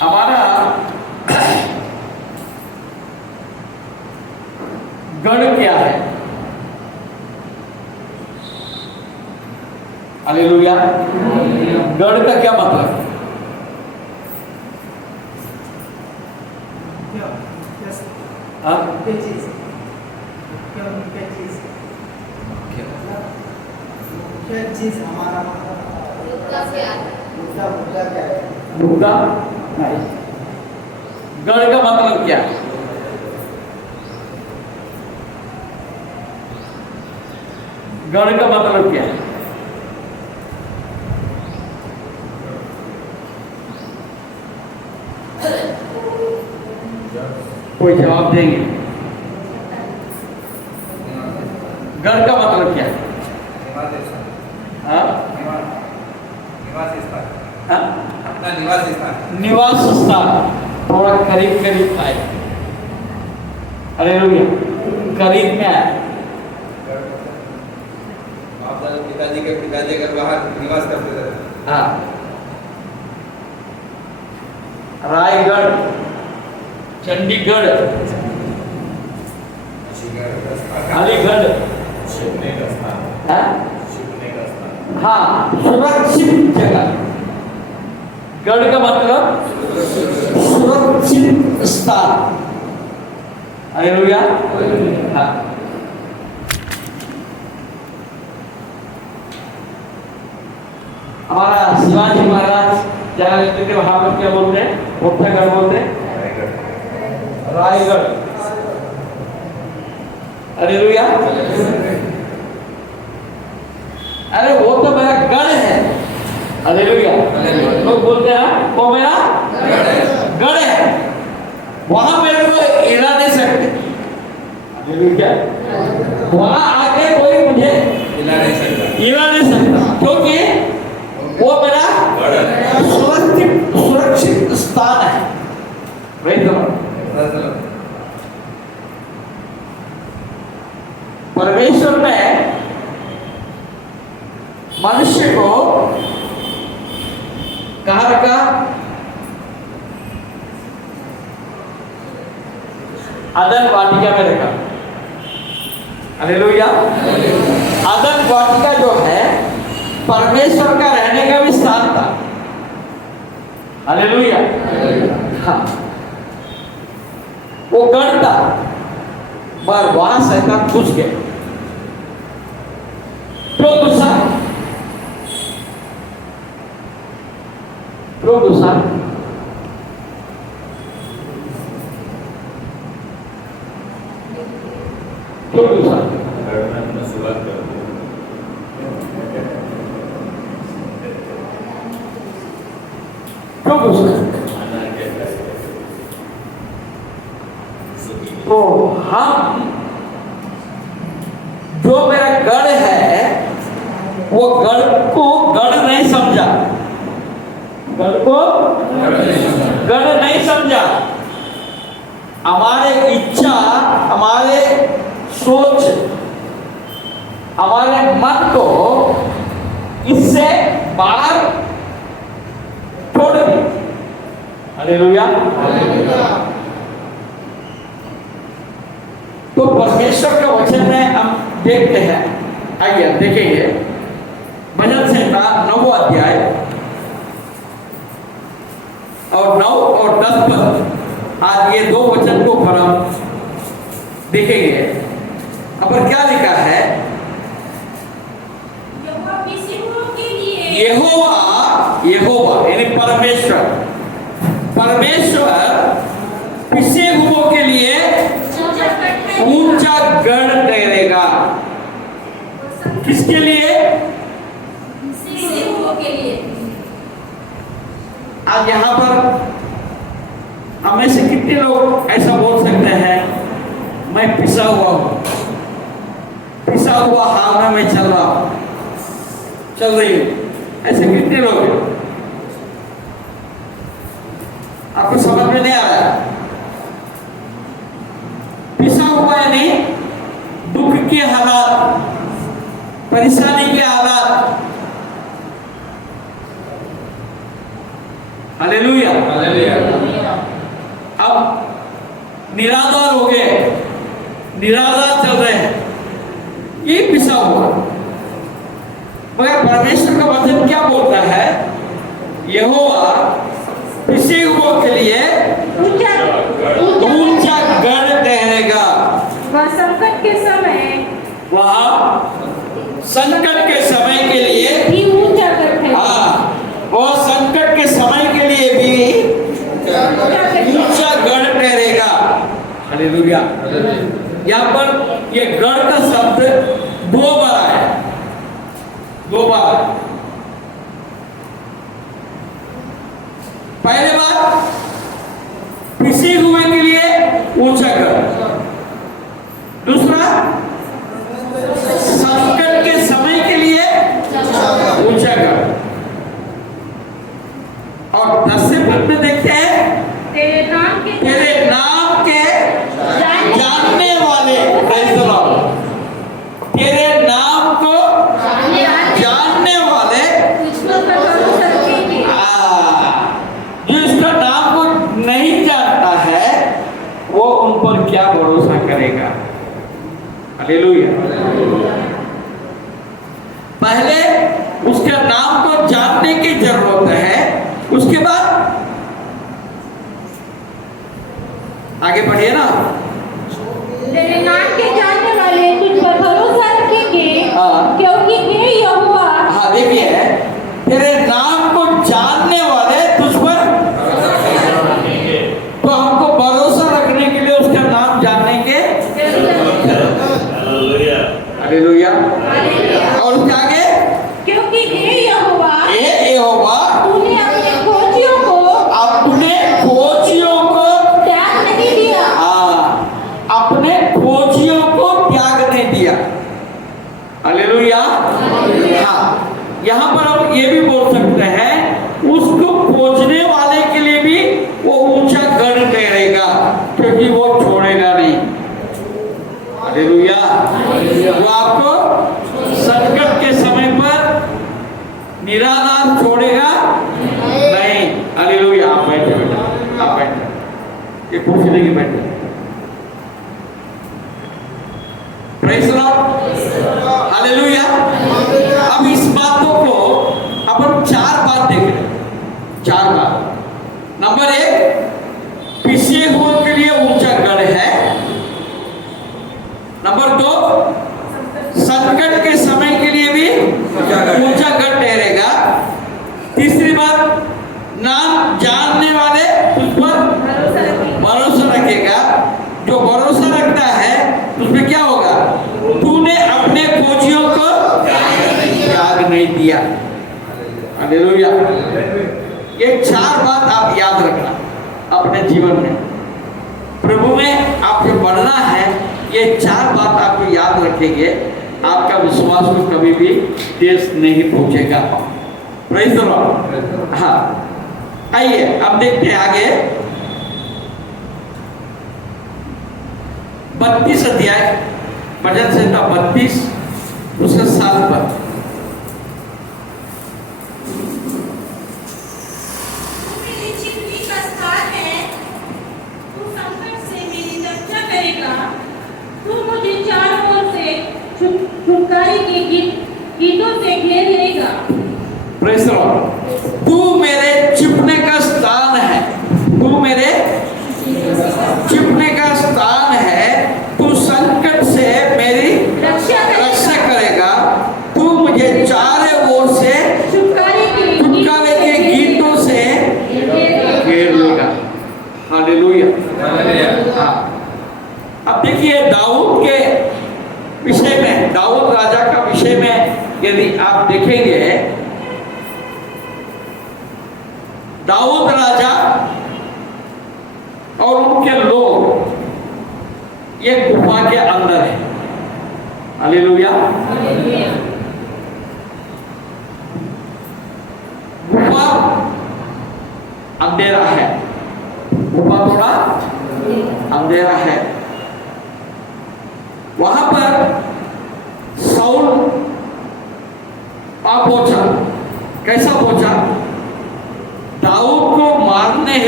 हमारा गण क्या है? हालेलुया। गण का क्या मतलब? हाँ? चीज हमारा मुद्दा नहीं। गण का मतलब क्या है? गण का मतलब क्या है? कोई जवाब देंगे? गण का मतलब क्या है? हाँ? हाँ? अपना निवास स्थान। निवास स्थान। थोड़ा करीब करीब आए। हालेलुया। करीब में आए। पिताजी अगर बाहर निवास करते थे। हाँ। रायगढ़, चंडीगढ़, अलीगढ़, हाँ, सुरक्षित जगह। गढ़ का मतलब सुरक्षित स्थान। हालेलुया। हाँ। हमारा शिवाजी महाराज क्या कहते थे वहां पर? क्या बोलते हैं? कौन सा गढ़ बोलते हैं? रायगढ़। हालेलुया। अरे वो तो मेरा गढ़ है। हालेलुया। लोग बोलते हैं वो मेरा गढ़ है, वहां मेरे को हिला नहीं सकते। हालेलुया। वहां आके कोई मुझे हिला नहीं सकता, क्योंकि वो मेरा सुरक्षित स्थान है। परमेश्वर ने मनुष्य को कहाँ रखा? अदन वाटिका में रखा। हालेलुया। अदन वाटिका जो है परमेश्वर का रहने का भी स्थान था। हालेलुया। हाँ, वो गढ़ था, पर वहां शैतान घुस गया। क्यों घुसा? क्यों घुसा? क्यों घुसा? क्यों घुसा? तो हम जो मेरा गढ़ है वो गढ़ को गढ़ नहीं समझा। गढ़ को गढ़ नहीं समझा। हमारे इच्छा, हमारे सोच, हमारे मन को इससे बाहर छोड़ दी। हालेलुया। तो परमेश्वर के वचन में हम देखते हैं। आइए देखेंगे भजन संहिता 9 अध्याय और 9 और 10 पद। आज ये 2 वचन को पर हम देखेंगे। अब पर क्या लिखा है? यहोवा यानी परमेश्वर, परमेश्वर पिसे हुओं के लिए ऊंचा गढ़ ठहरेगा। किसके लिए? आज यहाँ पर हमें से कितने लोग ऐसा बोल सकते हैं, मैं पिसा हुआ हूं, पिसा हुआ हाल में मैं चल रहा हूं, चल रही हूं? ऐसे कितने लोग हैं? आपको समझ में नहीं आ रहा? पिसा हुआ यानी दुख के हालात, परेशानी के हालात, हालेलुया। हालेलुया। अब निराधार हो गए, निराधार चल रहे हैं, ये पिसा हुआ। मगर परमेश्वर का वचन क्या बोलता है? यहोवा पिसे हुओं के लिए ऊंचा गढ़ ठहरेगा। वह संकट के समय वह संकट के समय के लिए भी ऊंचा गढ़ है। हाँ, वो संकट के समय के लिए भी ऊंचा गढ़ ठहरेगा। हालेलुया। यहाँ पर ये गढ़ का शब्द दो बार आया, दो बार। पहले बार पिसे हुए के लिए ऊंचा गढ़, दूसरा संकट के समय के लिए ऊंचा गढ़। और 10वें पद में देखते हैं, तेरे नाम के जानने वाले, praise the Lord, तेरे नाम को जानने वाले, तुझ पर भरोसा रखेंगे। जो इसका नाम को नहीं जानता है वो उन पर क्या भरोसा करेगा? हालेलुया। पहले उसके नाम को जानने की जरूरत है, उसके बाद आगे बढ़िए ना। तेरे नाम के जानने वाले तुझ पर भरोसा रखेंगे, हाँ। क्योंकि हे यहोवा, हाँ देखिए, तेरे नाम को जानने वाले तुझ पर, तो हमको भरोसा रखने के लिए उसका नाम जानने के, हालेलुया। और उसके आगे, क्योंकि हे यहोवा, तूने अपने खोजियों को त्याग नहीं दिया। अपने खोजियों को त्याग नहीं दिया। हालेलुया। हाँ, यहाँ पर हम ये भी बोल सकते हैं, उसको खोजने वाले के लिए भी वो ऊंचा गढ़ ठहरेगा, क्योंकि वो छोड़ेगा नहीं। हालेलुया। वो आपको संकट के समय पर निराधार छोड़ेगा नहीं। हालेलुया। आप बैठे बेटा, आप बैठे, ये कुर्सी लेके बैठे। Praise the Lord. हालेलुया। अब इस बातों को अपन 4 बात देख रहे हैं, 4 बात। नंबर 1, पिसे हुए के लिए ऊंचा गढ़ है। नंबर 2, संकट के समय के लिए भी ऊंचा गढ़ ठहरेगा। तीसरी बात, नाम जानने वाले उस पर भरोसा रखेगा। जो भरोसा रखता है उसमें क्या होगा? तूने अपने खोजियों को त्याग नहीं दिया। हालेलुया। ये 4 बात आप याद रखना अपने जीवन में। प्रभु में आपसे बढ़ना है, ये 4 बात आपको याद रखेंगे, आपका विश्वास को कभी भी ठेस नहीं पहुंचेगा। Praise the Lord. हाँ, आइए अब देखते हैं आगे 32 अध्याय, भजन संहिता 32 उसका 7 पद। मेरी चिंता का स्थान है, तू संकट से मेरी रक्षा करेगा। तू मुझे चारों ओर से छुटकारे के गीतों से घेर लेगा। Praise the Lord. तू मेरे छिपने का स्थान है, तू मेरे छिपने का स्थान है, तू संकट से मेरी रक्षा करेगा। तू मुझे चारों ओर से छुटकारे के गीतों से घेर लेगा। हालेलुया। हाँ, अब देखिए दाऊद के विषय में, दाऊद राजा का विषय में यदि आप देखेंगे, दाऊद राजा और उनके लोग ये गुफा के अंदर है। हालेलुया। गुफा अंधेरा है, गुफा थोड़ा अंधेरा है। वहां पर साउल पहुंचा। कैसा पहुंचा? दाऊद को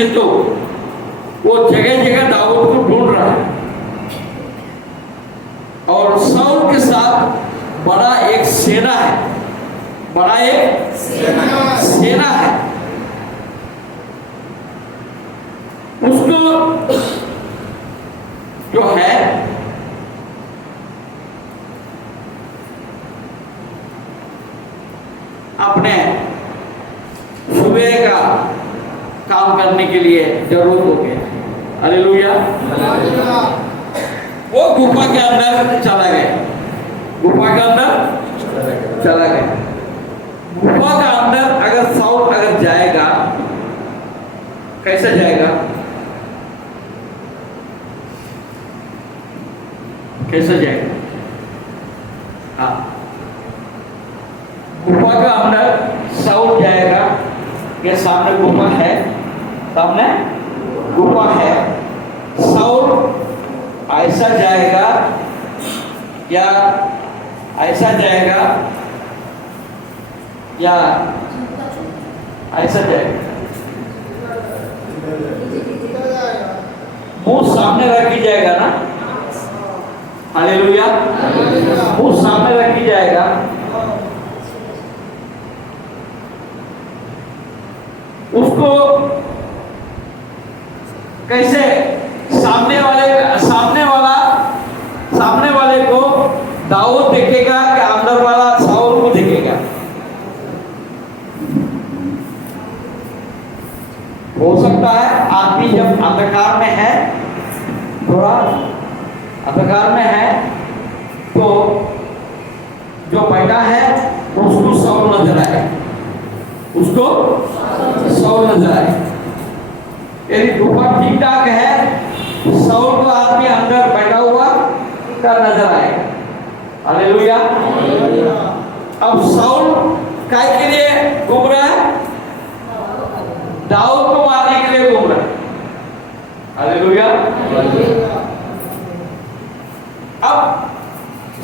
किंतु वो जगह जगह दाऊद को ढूंढ रहा है और साउल के साथ बड़ा एक सेना है, बड़ा एक सेना है। उसको जो है अपने सुबह का काम करने के लिए जरूरत हो गया। हालेलुया। वो गुफा के अंदर चला गया, गुफा के अंदर चला गया। गुफा का अंदर अगर साउल अगर जाएगा, कैसे जाएगा, कैसे जाएगा? हाँ, गुफा का अंदर साउल जाएगा। ये सामने गुफा है, सामने गुफा है। साउल ऐसा जाएगा या ऐसा जाएगा या ऐसा जाएगा? मुंह सामने रखी जाएगा ना। हालेलुया। मुंह सामने रखी जाएगा। उसको कैसे सामने वाले को दाऊद देखेगा कि अंदर वाला साउल को देखेगा? हो सकता है आदमी जब अंधकार में है, थोड़ा अंधकार में है, तो जो बैठा है उसको साउल नजर आए, उसको साउल नजर आए। यदि गुफा ठीक ठाक है, साउल को आदमी अंदर बैठा हुआ का नजर आएगा। हालेलुया। अब साउल काय के लिए घूम रहा है? दाऊद को मारने के लिए घूम रहा है। हालेलुया। अब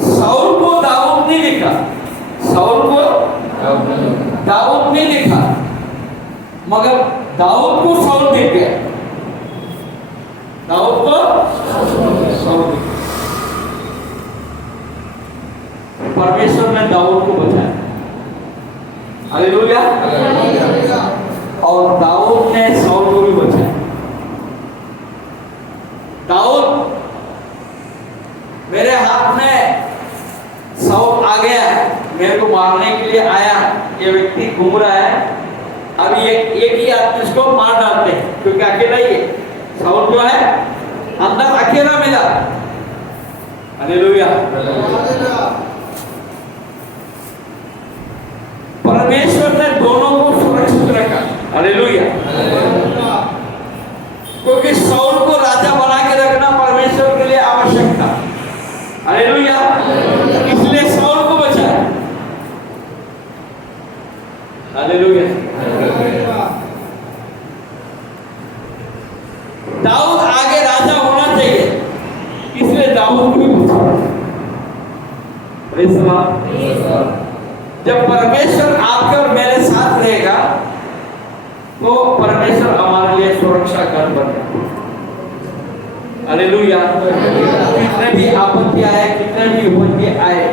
साउल को दाऊद नहीं लिखा, साउल को दाऊद नहीं लिखा, मगर दाऊद को साउल दिख गया, दाऊद को साउल दिख गया। परमेश्वर ने दाऊद को बचाया। हालेलुया। और दाऊद ने साउल को भी बचाया। दाऊद मेरे हाथ में साउल आ गया, मेरे को मारने के लिए आया, ये व्यक्ति घूम रहा है, अभी एक ही आदमी इसको मार डालते हैं, क्योंकि अकेला ही है। साउल जो है अंदर अकेला मिला। हालेलुया। परमेश्वर ने दोनों को सुरक्षित रखा। हालेलुया। क्योंकि साउल को राजा बना के रखना परमेश्वर के लिए आवश्यक था। हालेलुया। इसलिए साउल को बचाया। हालेलुया। दाऊद आगे राजा होना चाहिए, इसलिए दाऊद को भी बचाया। Praise the Lord. जब परमेश्वर आपके और मेरे साथ रहेगा तो परमेश्वर हमारे लिए सुरक्षा कर बनेगा। हालेलुया। कितने भी आपत्ति आए, कितने भी विपत्ति आए,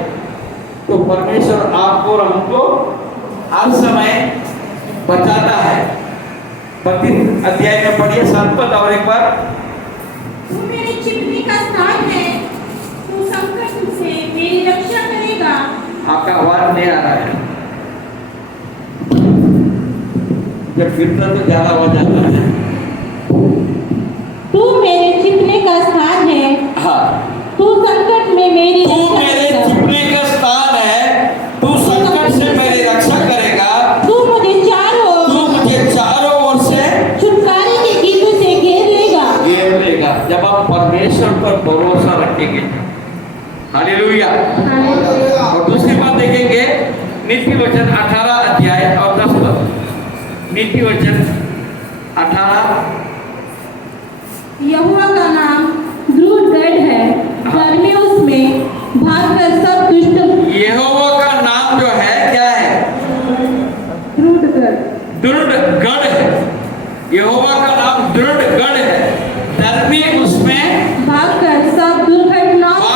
तो परमेश्वर आपको और हमको हर समय बचाता है। 32 अध्याय में पढ़िए 7 पद और एक बार। तू मेरे छिपने का स्थान है, तू संकट से मेरी रक्षा करेगा। आपका आवाज नहीं आ रहा है, जब गिरता तो ज्यादा आवाज आता है। तू मेरे छिपने का स्थान है, हाँ, तू संकट में मेरी तू रक्षा मेरे करेगा। छिपने का स्थान है, तू संकट से मेरी रक्षा करेगा। तू मुझे चारों ओर से छुटकारे के गीतों से घेर लेगा। जब आप परमेश्वर पर भरोसा रखेंगे। हालेलुया। और दूसरी बात देखेंगे, नीति वचन 18 अध्याय और 10 पद। नीति वचन 18। यहोवा का नाम दृढ़ गढ़ है, घर में उसमें भागकर सब दुष्ट। यहोवा का नाम जो है क्या है? दृढ़ गढ़। दृढ़ गढ़ है। यहोवा का नाम दृढ़ गढ़ है, धर्मी उसमें भागकर सब दुर्घटनाओं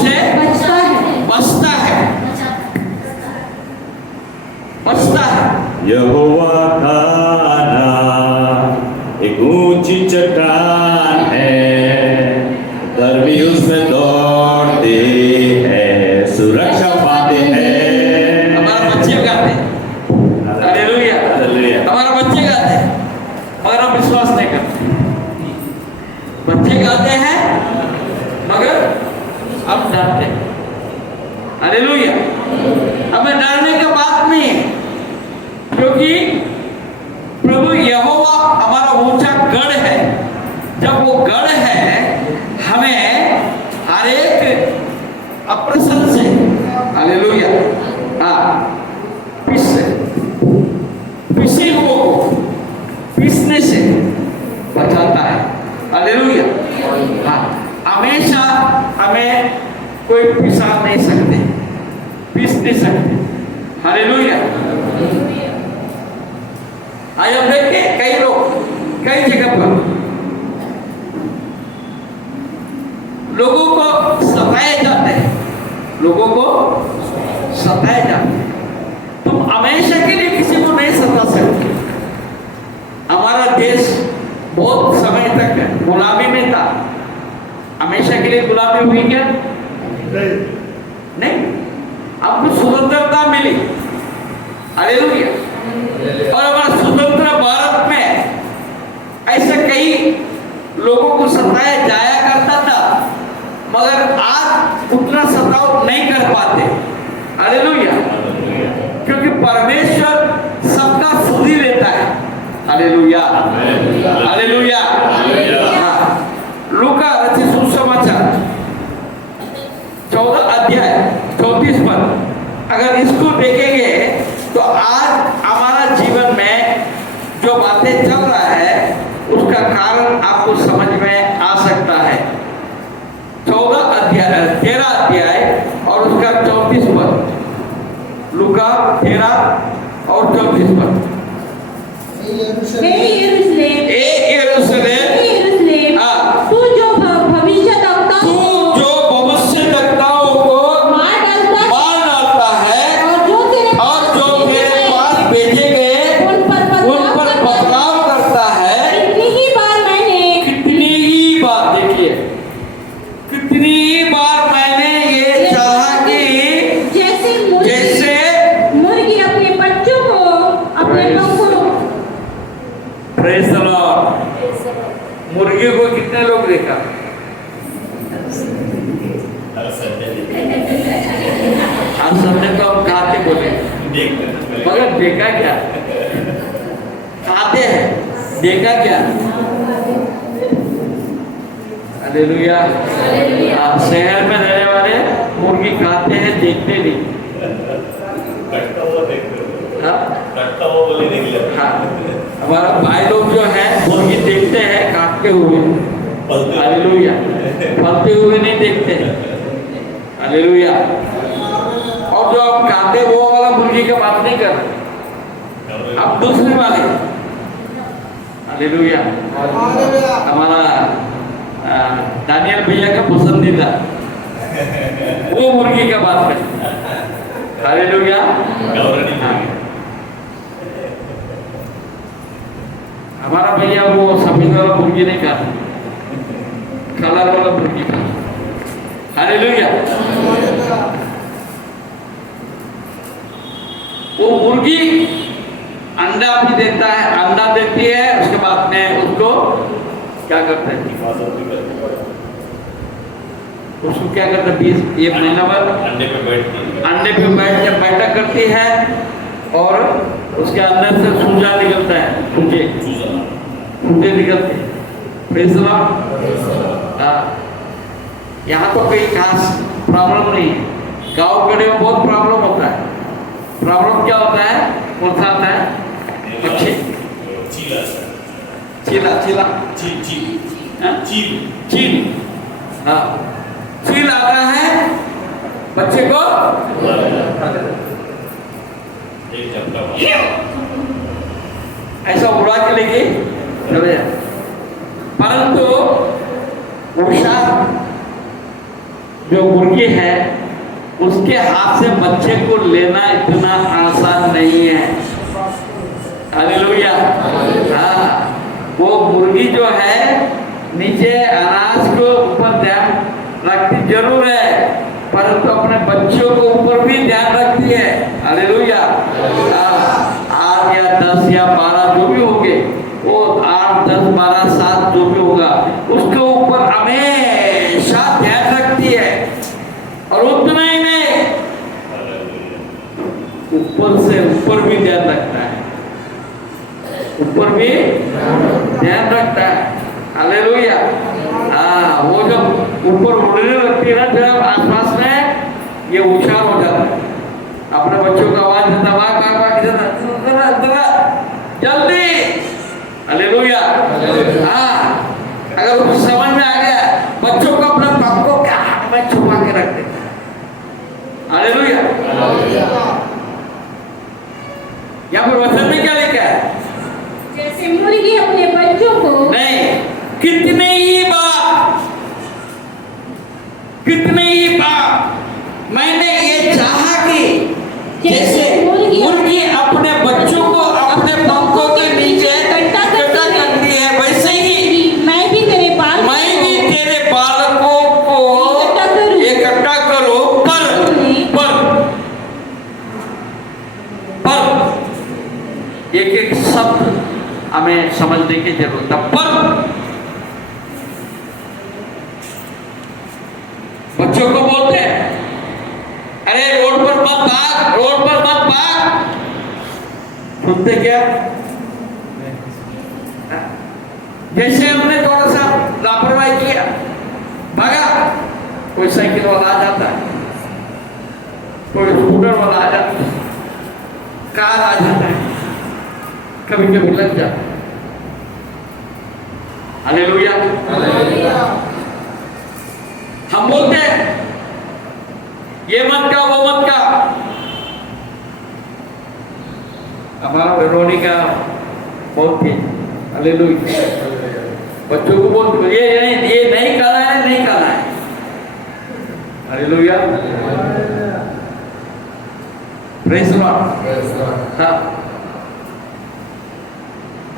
से बचता है। यहोवा का नाम एक ऊंची चट्टान है, धर्मी उसमें दौड़ते हैं, सुरक्षा पाते हैं। हमारा बच्चे गाते हैं, हालेलुया, हमारा बच्चे गाते हैं, मगर हम विश्वास नहीं करते। बच्चे गाते हैं मगर हम डरते हैं। हालेलुया, हमें डरने की बात नहीं है, क्योंकि प्रभु यहोवा हमारा ऊंचा गढ़ है। जब वो गढ़ है, हमें हर एक अप्रसन्न से, हालेलुया, पिसे हुओं को पीसने से बचाता है। हालेलुया, हमेशा हमें कोई पिसा नहीं सकते, पीस नहीं सकते। हालेलुया, आज हम देखते हैं कई लोग कई जगह पर लोगों को सताए जाते हैं, तुम हमेशा के लिए किसी को नहीं सता सकते। हमारा देश बहुत समय तक गुलामी में था, हमेशा के लिए गुलामी हुई क्या? नहीं, आपको स्वतंत्रता मिली। हालेलुया, और हमारा स्वतंत्र भारत में ऐसे कई लोगों को सताया जाया करता था, मगर आज उतना सताव नहीं कर पाते। हालेलुया, क्योंकि परमेश्वर सबका सुधी लेता है। Hallelujah, hallelujah. लूका रचित सुसमाचार 14 अध्याय 34 पद, अगर इसको देखेंगे तो आज हमारा जीवन में जो बातें चल रहा है उसका कारण आपको समझ में आ सकता है। 13 अध्याय और उसका 34 पद, लूका 13 और 34 पद। हे यरूशलेम, तू जो भविष्यद्वक्ताओं को मार डालता है और जो तेरे पास भेजे गए उन पर बदलाव करता है। कितनी ही बार मैंने ये चाहा कि जैसे मुर्गी अपने बच्चों को अपने पंखों, प्रेज़ द लॉर्ड। मुर्गी को कितने लोग देखा? हर संडे तो हम खाते बोले, मगर देखा क्या? खाते हैं, देखा क्या? हालेलुया। शहर में रहने वाले मुर्गी खाते हैं, देखते नहीं। हाँ, हमारा भाई लोग जो है मुर्गी देखते हैं काटते हुए। हालेलुया, फलते हुए नहीं देखते। हालेलुया, और जो आप खाते वो वाला मुर्गी का बात नहीं कर, आप दूसरे वाले। हालेलुया, हमारा दानियल भैया का पसंदीदा वो मुर्गी का बात कर। हालेलुया, हमारा भैया वो सफेद वाला मुर्गी नहीं खाता, कलर वाला मुर्गी खाता। हालेलुया, वो मुर्गी अंडा भी देता है, अंडा देती है, उसके बाद में उसको क्या करते हैं? उसको क्या करते हैं? 1 महीना बाद अंडे पे बैठ के बैठक करती है और उसके अंदर से सूजा निकलता है, सूजे निकलते हैं। Praise the Lord. यहाँ तो कोई खास प्रॉब्लम नहीं है, गाँव गड़े में बहुत प्रॉब्लम होता है। प्रॉब्लम क्या होता है? कौन सा आता है? पक्षी चीला चील आता है, बच्चे को ऐसा उड़ा के लेके चले जाए। परंतु उषा जो मुर्गी है उसके हाथ से बच्चे को लेना इतना आसान नहीं है। हालेलुया। हाँ, वो मुर्गी जो है नीचे अनाज को ऊपर ध्यान रखती जरूर है, परंतु अपने बच्चों को ऊपर भी ध्यान रखती है। हालेलुया। 8 या 10 या 12 जो भी होंगे, वो 8, 10, 12, 7 जो भी होगा उसके ऊपर हमेशा ध्यान रखती है। और उतना ही नहीं, ऊपर से ऊपर भी ध्यान रखता है, ऊपर भी ध्यान रखता है। हालेलुया। हाँ, वो जब ऊपर उड़ने लगती है ना, जब आसपास में ये होशियार हो जाता है, अपने बच्चों का आवाज देता, जल्दी। हालेलुया। हाँ, अगर उसको समझ में आ गया, बच्चों को अपने बाप को क्या हाथ में छुपा के रख देता। हालेलुया। यहाँ पर वचन में क्या लिखा है? जैसे मुर्गी अपने बच्चों को नहीं, कितने ही बार मैंने ये चाहा कि जैसे मुर्गी अपने बच्चों को अपने पंखों के नीचे इकट्ठा करती है, वैसे ही मैं भी तेरे बालकों को इकट्ठा करो। पर एक शब्द हमें समझने की जरूरत है। पर बच्चों को बोलते हैं, अरे रोड पर मत भाग। सुनते क्या? जैसे हमने थोड़ा सा लापरवाही किया, भागा, कोई साइकिल वाला आ जाता है, कोई स्कूटर वाला आ जाता है, कार आ जाता है, कभी कभी लग जाता है। हालेलुया। हम बोलते हैं ये मत का, वो मत का। हमारा वेरोनिका बहुत थी। हालेलुया। बच्चों को बोलते ये नहीं करना है। हालेलुया। Praise the Lord. हाँ,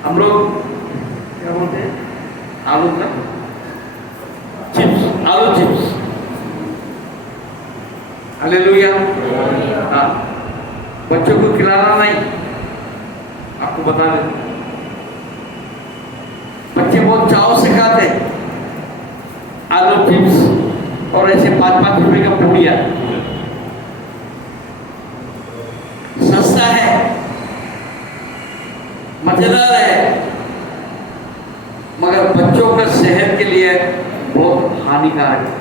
हम लोग क्या बोलते हैं? आलू चिप्स। हालेलुया। हाँ, बच्चों को खिलाना नहीं, आपको बता दें, बच्चे बहुत चाव से खाते आलू चिप्स और ऐसे 5-5 रुपए का पूड़िया। सस्ता है, मजेदार है, मगर बच्चों का सेहत के लिए बहुत हानिकारक है।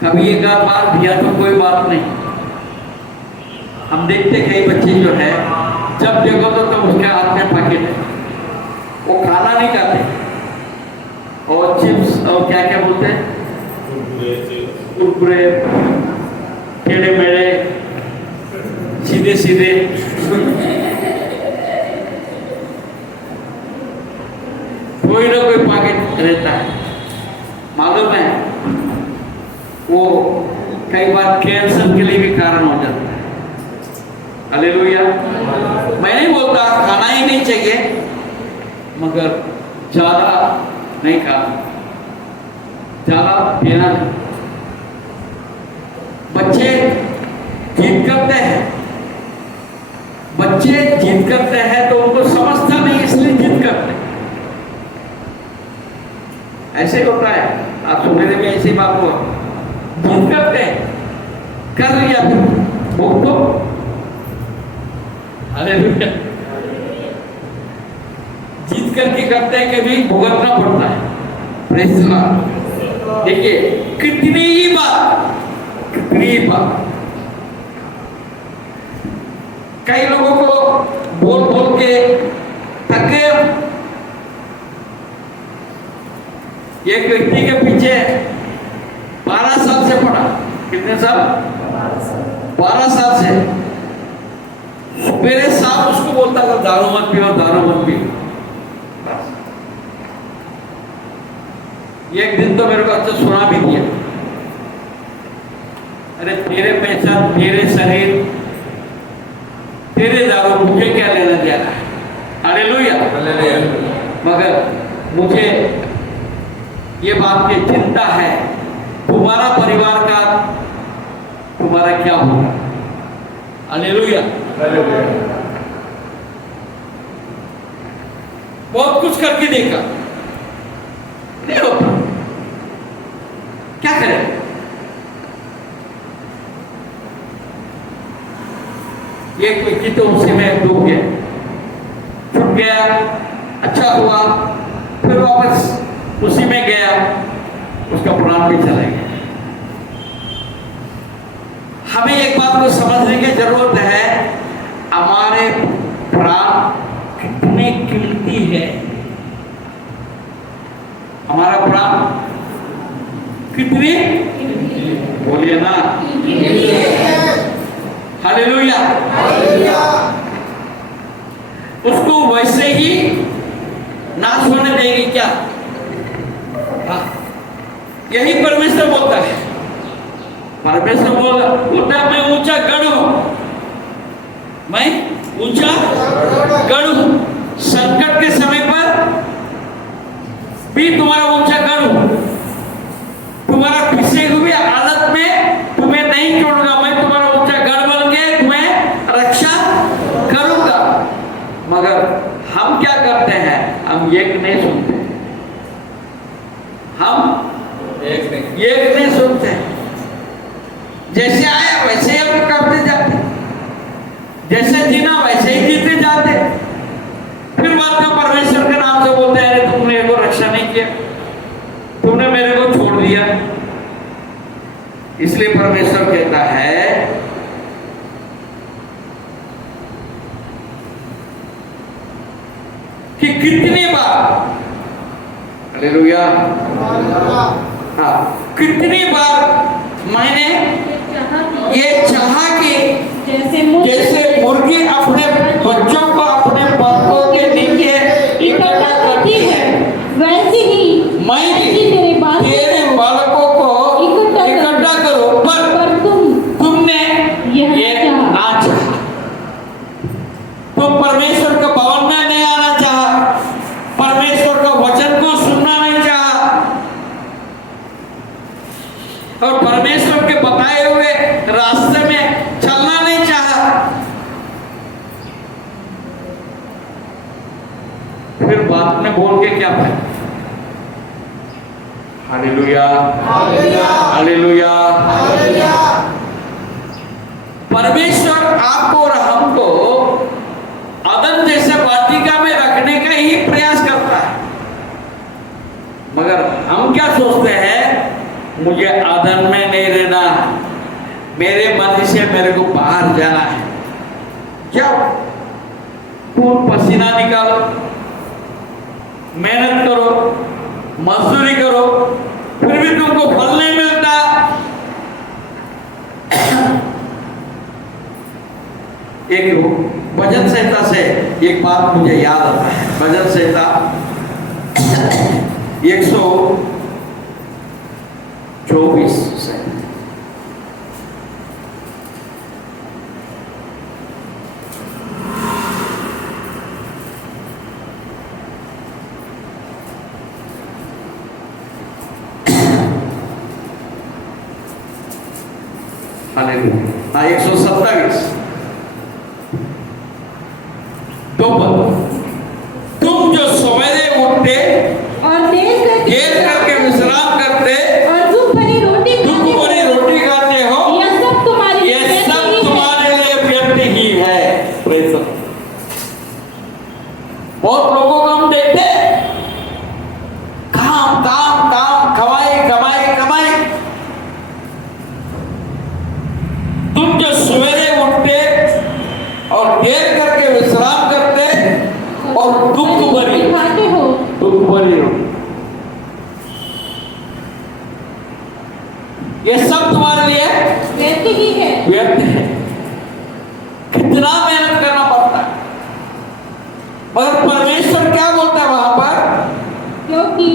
कभी एक बार दिया तो कोई बात नहीं। हम देखते कई बच्चे जो है, जब देखो तो उसके हाथ में पैकेट है, वो खाना नहीं खाते, और चिप्स और क्या क्या बोलते हैं, कुरकुरे, टेढ़े मेढ़े, सीधे कोई ना कोई पैकेट रहता है। मालूम है, वो कई बार कैंसर के लिए भी कारण हो जाता है। हालेलुया। मैं नहीं बोलता खाना ही नहीं चाहिए, मगर ज्यादा नहीं खाना, ज्यादा देना नहीं। बच्चे जिद करते हैं तो उनको समझता नहीं, इसलिए जिद करते हैं। ऐसे होता है, आप सुनने में ऐसी बात हुआ, जिद करते हैं, कर लिया फिर भूख तो। हालेलुया। जीत करके करते हैं, कभी भुगतना पड़ता है। Praise the Lord. देखिए कितनी ही बात कई लोगों को बोल के थक गए। एक व्यक्ति के पीछे 12 साल से पड़ा, कितने साल? 12 साल से मेरे साथ उसको बोलता था दारू मत पियो, दारू मत पियो। एक दिन तो मेरे को अच्छा सुना भी दिया, अरे तेरे पैसा, तेरे शरीर, तेरे दारू, मुझे क्या लेना देना है? हालेलुया। मगर मुझे ये बात की चिंता है, तुम्हारा परिवार का तुम्हारा क्या होगा? हालेलुया। बहुत कुछ करके देखा, नहीं होता, क्या करें? एक व्यक्ति तो उसी में डूब गया, छूट गया, अच्छा हुआ, फिर वापस उसी में गया, उसका प्राण भी चला गया। हमें एक बात को समझने की जरूरत है, हमारे प्राण कितने कीमती है। हमारा प्राण कितनी, बोलिए ना, हालेलुया। उसको वैसे ही नाश होने देगी क्या? हाँ, यही परमेश्वर बोलता है। परमेश्वर बोलता है मैं ऊंचा गढ़ हूं, मैं ऊंचा गढ़ हूं, संकट के समय पर भी तुम्हारा ऊंचा गढ़ हूं, तुम्हारा पिसे हुए हालत में तुम्हें नहीं छोड़ूंगा, मैं तुम्हारा ऊंचा गढ़ बन के तुम्हें रक्षा करूंगा। मगर हम क्या करते हैं? हम एक नहीं सुनते, हम एक नहीं सुनते, जैसे आया वैसे ही हम करते जाते, जैसे जीना वैसे ही जीते जाते। फिर बाद में परमेश्वर के नाम से बोलते हैं, अरे तुमने मेरे को रक्षा नहीं किया, तुमने मेरे को छोड़ दिया। इसलिए परमेश्वर कहता है कि कितनी बार, हालेलुया, हाँ, कितनी बार मैंने ये चाहा कि जैसे मुर्गी अपने बच्चों को अपने पंखों के नीचे इकट्ठा करती है, वैसे ही मैं तेरे तेरे बालकों को इकट्ठा करो, पर तुमने ये ना चाहा। तुम परमेश्वर के भवन में नहीं आना चाहा, परमेश्वर का वचन को सुनना नहीं चाहा, और परमेश्वर के बताए हुए रास्ते में चलना नहीं चाहा। फिर बात में बोल के क्या फायदा? Hallelujah, hallelujah. परमेश्वर आपको और हमको अदन जैसे वाटिका में रखने का ही प्रयास करता है, मगर हम क्या सोचते हैं? मुझे आदन में नहीं रहना, मेरे मन से मेरे को बाहर जाना है। क्या? खून पसीना निकालो, मेहनत करो, मजदूरी करो, फिर भी तुमको फल नहीं मिलता। एक भजन संहिता से एक बात मुझे याद आता है, भजन संहिता 124 से हालेलुया। 127 दो पद, तुम जो सवेरे उठते और देर करके विश्राम करते और दुख भरी रोटी खाते हो, यह सब तुम्हारे लिए व्यर्थ ही है। बहुत लोगों को हम देखते काम काम काम, कमाई कमाई कमाई। तुम जो सवेरे उठते और देर करके विश्राम करते और दुख भरी खाते हो, ये सब तुम्हारे लिए व्यर्थ ही है। व्यर्थ है। कितना मेहनत करना पड़ता है, मगर परमेश्वर क्या बोलता है वहां पर? क्योंकि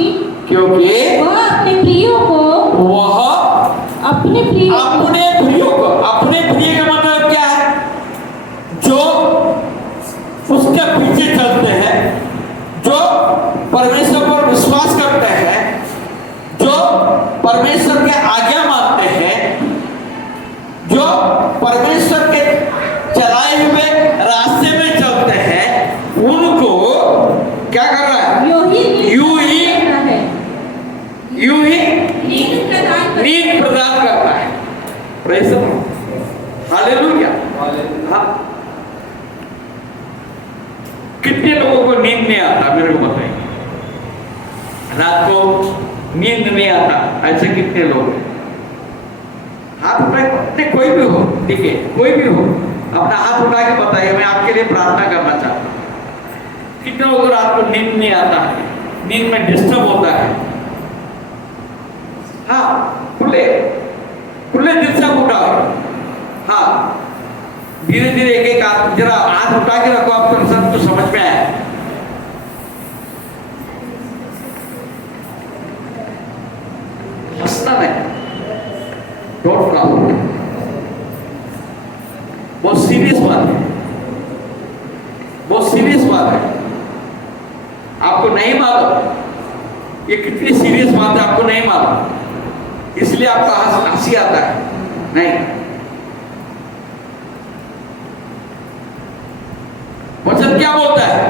वह अपने प्रियों को अपने प्रिय को, अपने प्रिय का मतलब क्या है? जो उसके पीछे चलते हैं, जो परमेश्वर पर विश्वास करते हैं, जो परमेश्वर के आज्ञा मानते हैं, जो परमेश्वर के चलाए हुए रास्ते में चलते हैं, उनको क्या कर रहा है? यूं ही नींद प्रदान करता है। Praise the Lord, hallelujah. हाँ, कितने लोगों को नींद नहीं आता मेरे को बताइए? रात को नींद नहीं आता ऐसे कितने लोग हैं? हाथ उठाए, कोई भी हो, ठीक है, कोई भी हो, अपना हाथ उठा के बताइए, मैं आपके लिए प्रार्थना करना चाहता हूँ। कितने लोगों को रात को नींद नहीं आता है, नींद में डिस्टर्ब होता है? हाँ, खुले दिल से उठाओ। हाँ, धीरे धीरे एक एक हाथ, जरा हाथ उठा के रखो, आपको सब कुछ समझ में आया। हंसना नहीं, डोंट लाफ। बहुत सीरियस बात है, बहुत सीरियस बात है। आपको नहीं मालूम ये कितनी सीरियस बात है, आपको नहीं मालूम, इसलिए आपका हंसी आता है। नहीं, वचन क्या बोलता है?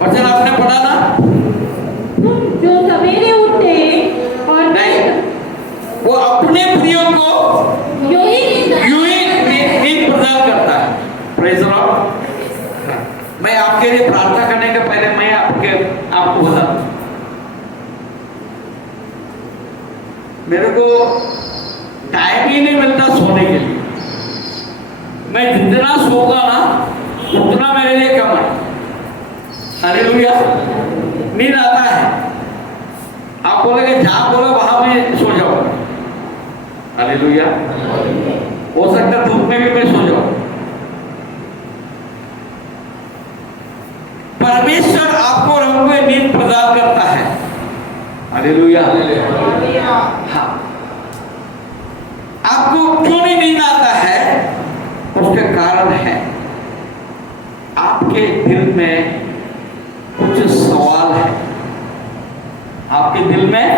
वचन आपने पढ़ा ना? तुम जो सवेरे उठते और नहीं, वो अपने प्रियों को यूं ही नींद प्रदान करता है। Praise the Lord. मैं आपके लिए प्रार्थना करने के पहले मैं आपको बता, मेरे को टाइम ही नहीं मिलता सोने के लिए। मैं जितना सोऊंगा ना उतना मेरे लिए कम है। हालेलुया। नींद आता है, आप बोलेंगे जहां बोलो वहां मैं सो जाऊंगा। हालेलुया। हो सकता है धूप में भी मैं सो जाऊं। परमेश्वर आपको और हमको नींद प्रदान करता है। हालेलुया। हाँ, आपको क्यों नहीं नींद आता है? उसके कारण है आपके दिल में कुछ सवाल है। आपके दिल में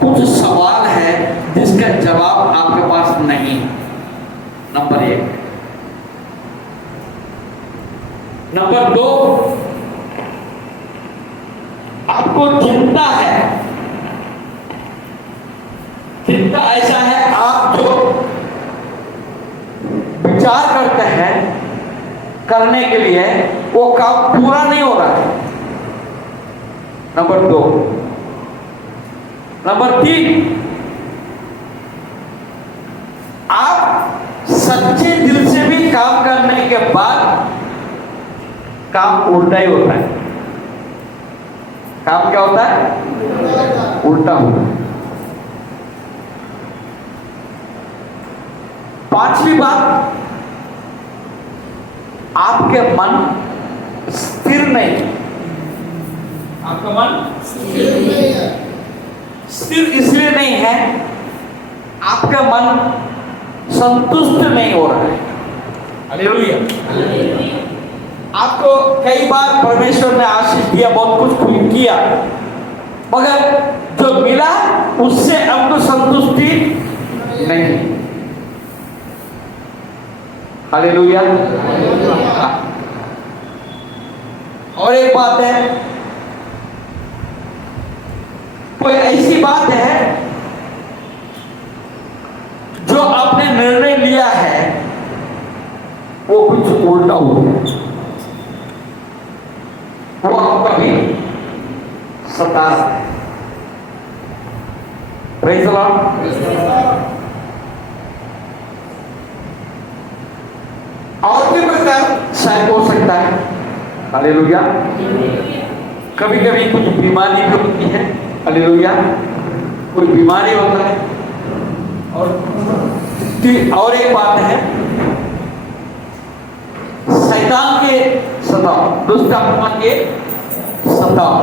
कुछ सवाल है जिसका जवाब आपके पास नहीं। नंबर 1। नंबर 2, आपको चिंता है। चिंता ऐसा है, आप जो विचार करते हैं करने के लिए वो काम पूरा नहीं हो रहा है। नंबर 2। नंबर 3, आप सच्चे दिल से भी काम करने के बाद काम उल्टा ही होता है। काम क्या होता है? उल्टा होता है। 5वीं बात, आपके मन स्थिर नहीं। आपका मन स्थिर इसलिए नहीं है, आपका मन संतुष्ट नहीं हो रहा है। हालेलुया। आपको कई बार परमेश्वर ने आशीष दिया, बहुत कुछ किया, मगर जो मिला उससे हमको संतुष्टि नहीं। हालेलुया। और एक बात है, कोई ऐसी बात है जो आपने निर्णय लिया है वो कुछ उल्टा हो गया, वो आपका भी सता है। Praise the Lord. और भी प्रकार शायद हो सकता है। हालेलुया। कभी कभी कुछ बीमारी भी होती है। हालेलुया। कोई बीमारी होता है। और एक बात है, शैतान के सताव, दुष्ट आत्मा के सताव,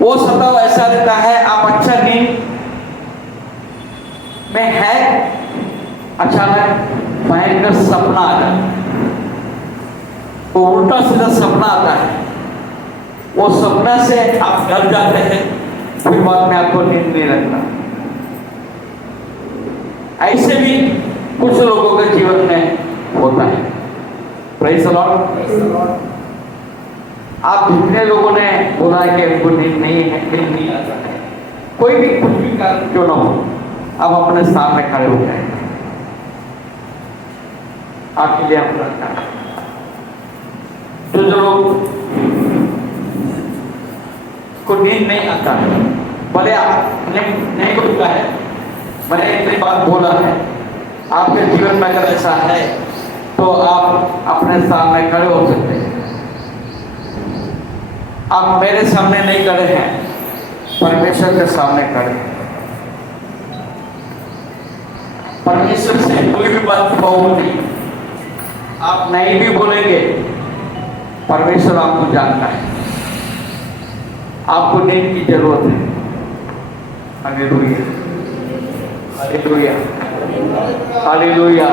वो सताव ऐसा रहता है, आप अच्छा नींद में है, अचानक भयंकर सपना आ जाता है, वो उल्टा सीधा सपना आता है, वो सपना से आप डर जाते हैं, फिर बाद में आपको नींद नहीं लगता। ऐसे भी कुछ लोगों के जीवन में होता है। Praise the Lord. आप जितने लोगों ने बोला है कि हमको नींद नहीं आता है, कोई भी कुछ भी कारण क्यों ना हो, आप अपने सामने खड़े हो जाए, आपके लिए हम रखा है। जो लोग को नींद नहीं आता है, भले आपने नहीं बोला है, मैंने इतनी बात बोला है, आपके जीवन में अगर ऐसा है तो आप अपने सामने खड़े हो सकते हैं। आप मेरे सामने नहीं खड़े हैं, परमेश्वर के सामने खड़े हैं। परमेश्वर से कोई भी बात होगी, आप नहीं भी बोलेंगे, परमेश्वर आपको जानता है, आपको नींद की जरूरत है। Hallelujah, hallelujah,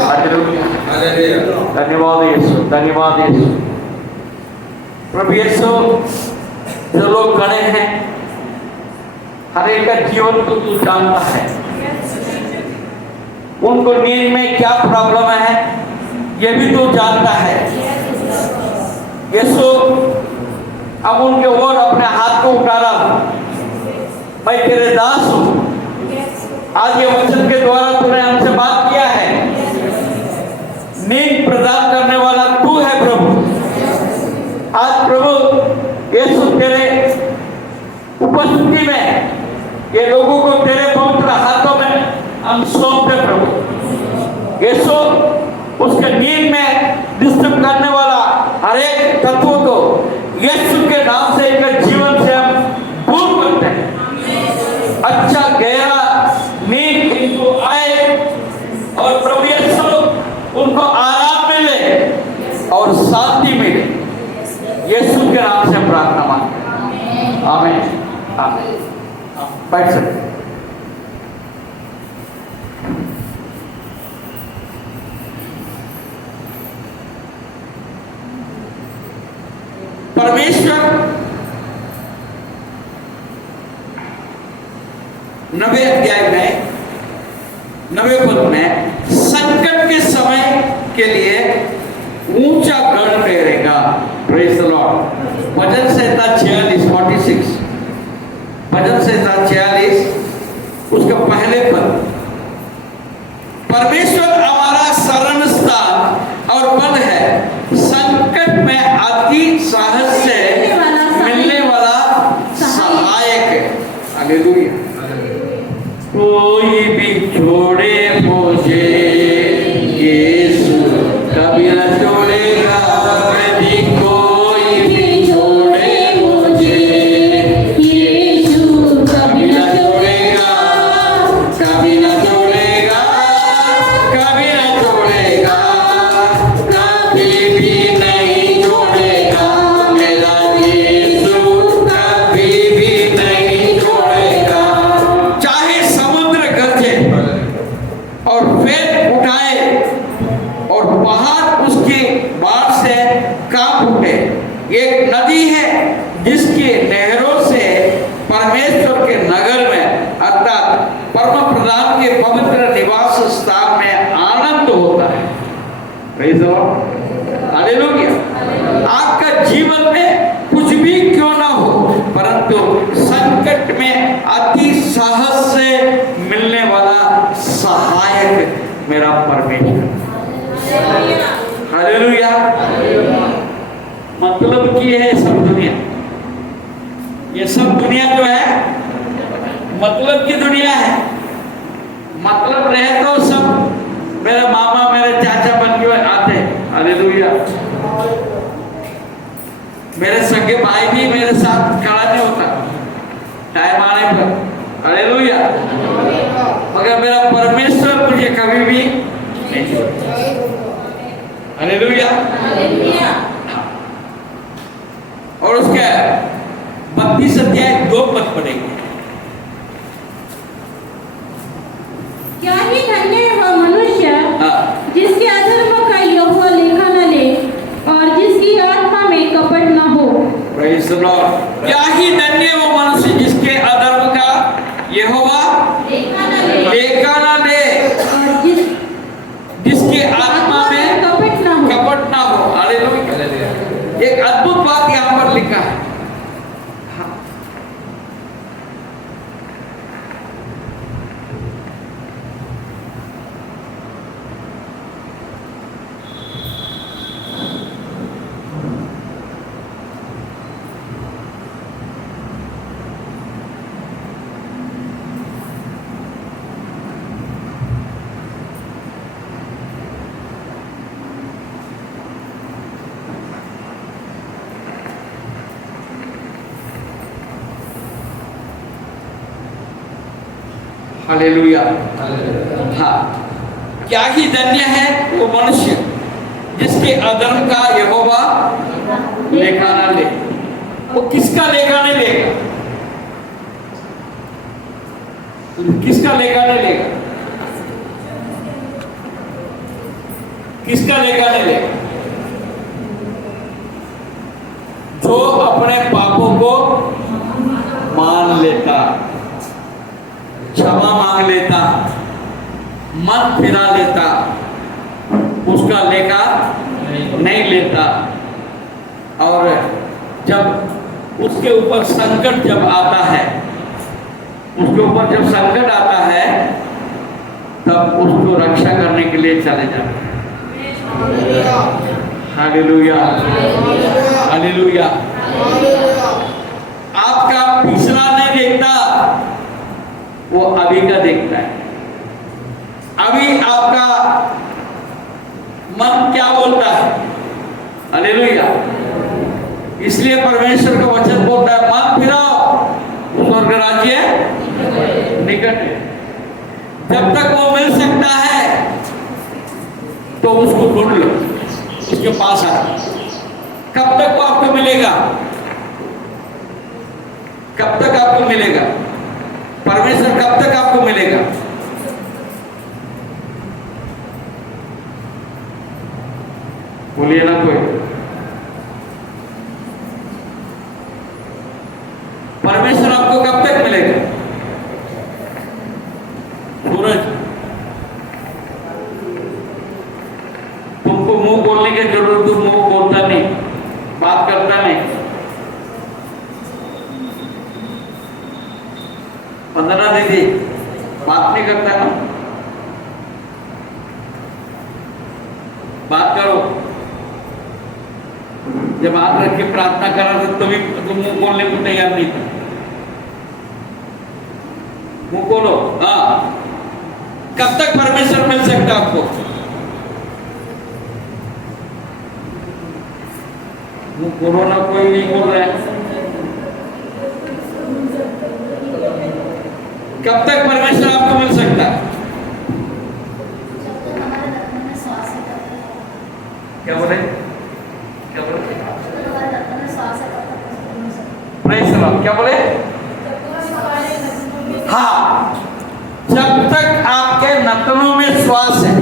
hallelujah, hallelujah. धन्यवाद यीशु, धन्यवाद यीशु। प्रभु यीशु, जो लोग खड़े हैं, हर एक का जीवन को तू जानता है, उनको नींद में क्या प्रॉब्लम है ये भी तू जानता है। यीशु, अब उनके ओर अपने हाथ को उठा रहा हूं, मैं तेरे दास हूं। आज ये वचन के द्वारा तूने हमसे बात किया है, नींद प्रदान करने वाला तू है प्रभु। आज प्रभु यीशु तेरे उपस्थिति में ये लोगों को तेरे पवित्र हाथों में हम सौंपते प्रभु। यीशु, उसके नींद में डिस्टर्ब करने वाला हर एक तत्व को यीशु के नाम से इनके जीवन से हम दूर करते हैं। अच्छा गहरा नींद इनको आए और प्रभु यीशु उनको आराम मिले और शांति मिले, यीशु के नाम से प्रार्थना मांगते हैं। आमीन, आमीन। बैठ सकते। परमेश्वर 9वें अध्याय में 9वें पद में संकट के समय के लिए ऊंचा गढ़ ठहरेगा। Praise the lord. भजन संहिता 46 भजन संहिता 46 उसका पहले पद, परमेश्वर हमारा शरण स्थान और बल है, संकट में अति साहस से मिलने वाला सहायक है। हालेलुया। कोई भी छोड़े मुझे, यीशु कभी न छोड़ेगा। यदि कोई भी छोड़े मुझे, यीशु कभी न छोड़ेगा, कभी न छोड़ेगा, कभी न छोड़ेगा, कभी भी नहीं छोड़ेगा। मेरा यीशु कभी भी नहीं छोड़ेगा। चाहे समुद्र गरजे और फेंक उठाए और पहाड़ उसकी बाढ़ से कांप उठे, एक नदी है जिसकी नहरों से परमेश्वर के नगर में अर्थात परम प्रधान के पवित्र निवास स्थान में आनंद होता है। Praise the Lord. हालेलुया। आपका जीवन में कुछ भी क्यों ना हो, परंतु संकट में अति साहस से मिलने वाला सहायक मेरा परमेश्वर। हालेलुया। मतलब कि है सब दुनिया, ये सब दुनिया जो है मतलब की दुनिया है। मतलब रहे तो सब मेरा मामा मेरे चाचा बन के आते हैं। हालेलुया। मेरे सगे भाई भी मेरे साथ खड़ा नहीं होता, टाइम आने हालेलुया। मगर मेरा परमेश्वर मुझे कभी भी नहीं छोड़ता। हालेलुया। हालेलुया। और उसके 32 अध्याय 2 पद पढ़ेंगे। क्या ही धन्य है वह मनुष्य हाँ। जिसके अधर्म का यहोवा लेखा न ले और जिसकी आत्मा में कपट न हो। Praise the Lord। क्या ही धन्य है वो मनुष्य जिसके अधर्म का यहोवा लेखा न ले लेखा न ले और जिसके आत्मा में कपट न हो। कपट ना हो। हालेलुया। एक अद्भुत बात यहाँ पर लिखा है। हालेलुया। हाँ, क्या ही धन्य है वो मनुष्य जिसके अधर्म का यहोवा लेखा न ले। वो किसका लेखा नहीं लेगा? किसका लेखा नहीं लेगा? किसका लेखा नहीं लेगा? जो अपने पापों को मान लेता, क्षमा मांग लेता, मन फिरा लेता, उसका लेखा नहीं लेता। और जब उसके ऊपर संकट जब आता है, उसके ऊपर जब संकट आता है, तब उसको रक्षा करने के लिए चले जाते हैं। हालेलुया। हालेलुया। आपका पिछला नहीं देखता, वो अभी का देखता है। अभी आपका मन क्या बोलता है? हालेलुया। इसलिए परमेश्वर का वचन बोलता है, मन फिराओ, स्वर्ग राज्य निकट है। जब तक वो मिल सकता है तो उसको ढूंढ लो, उसके पास आ। कब तक वो आपको मिलेगा? कब तक आपको मिलेगा? परमेश्वर कब तक आपको मिलेगा? बोलिए ना कोई। परमेश्वर आपको कब तक मिलेगा? सूरज, तुमको मुंह बोलने की जरूरत, तुम मुंह बोलता नहीं, बात करता नहीं। 15 दीदी बात नहीं करता ना, बात करो। जब हाथ रख के प्रार्थना करा तो तभी तुम मुंह खोलने को तैयार नहीं था। मुंह खोलो। हाँ, कब तक परमेश्वर मिल सकता आपको? मुंह खोलो ना, कोई नहीं बोल रहा है। कब तक परमेश्वर आपको मिल सकता है? क्या बोले? क्या बोले? Praise the Lord. क्या बोले? हाँ, जब तक आपके नथनों में श्वास है,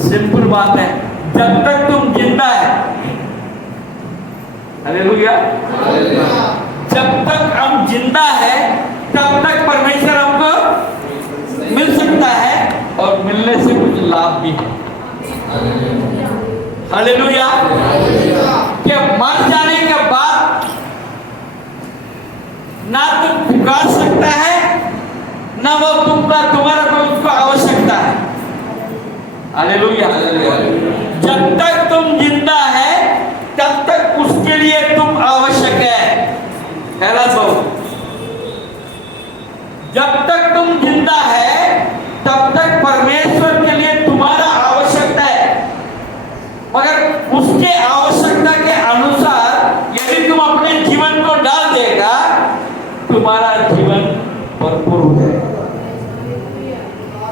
सिंपल बात है, जब तक तुम जिंदा है। हालेलुया। जब तक हम जिंदा है तब तक परमेश्वर हमको मिल सकता है, और मिलने से कुछ लाभ भी है। हालेलुया। कि मर जाने के बाद ना तुम पुकार सकता है, ना वो तुम्हारा कोई उसको आवश्यकता है। हालेलुया। जब तक तुम जिंदा है तब तक उसके लिए तुम आवश्यक है। हैरान बहु, जब तक तुम जिंदा है तब तक परमेश्वर के लिए तुम्हारा आवश्यकता है। मगर उसके आवश्यकता के अनुसार यदि तुम अपने जीवन को डाल देगा, तुम्हारा जीवन भरपूर हो जाएगा।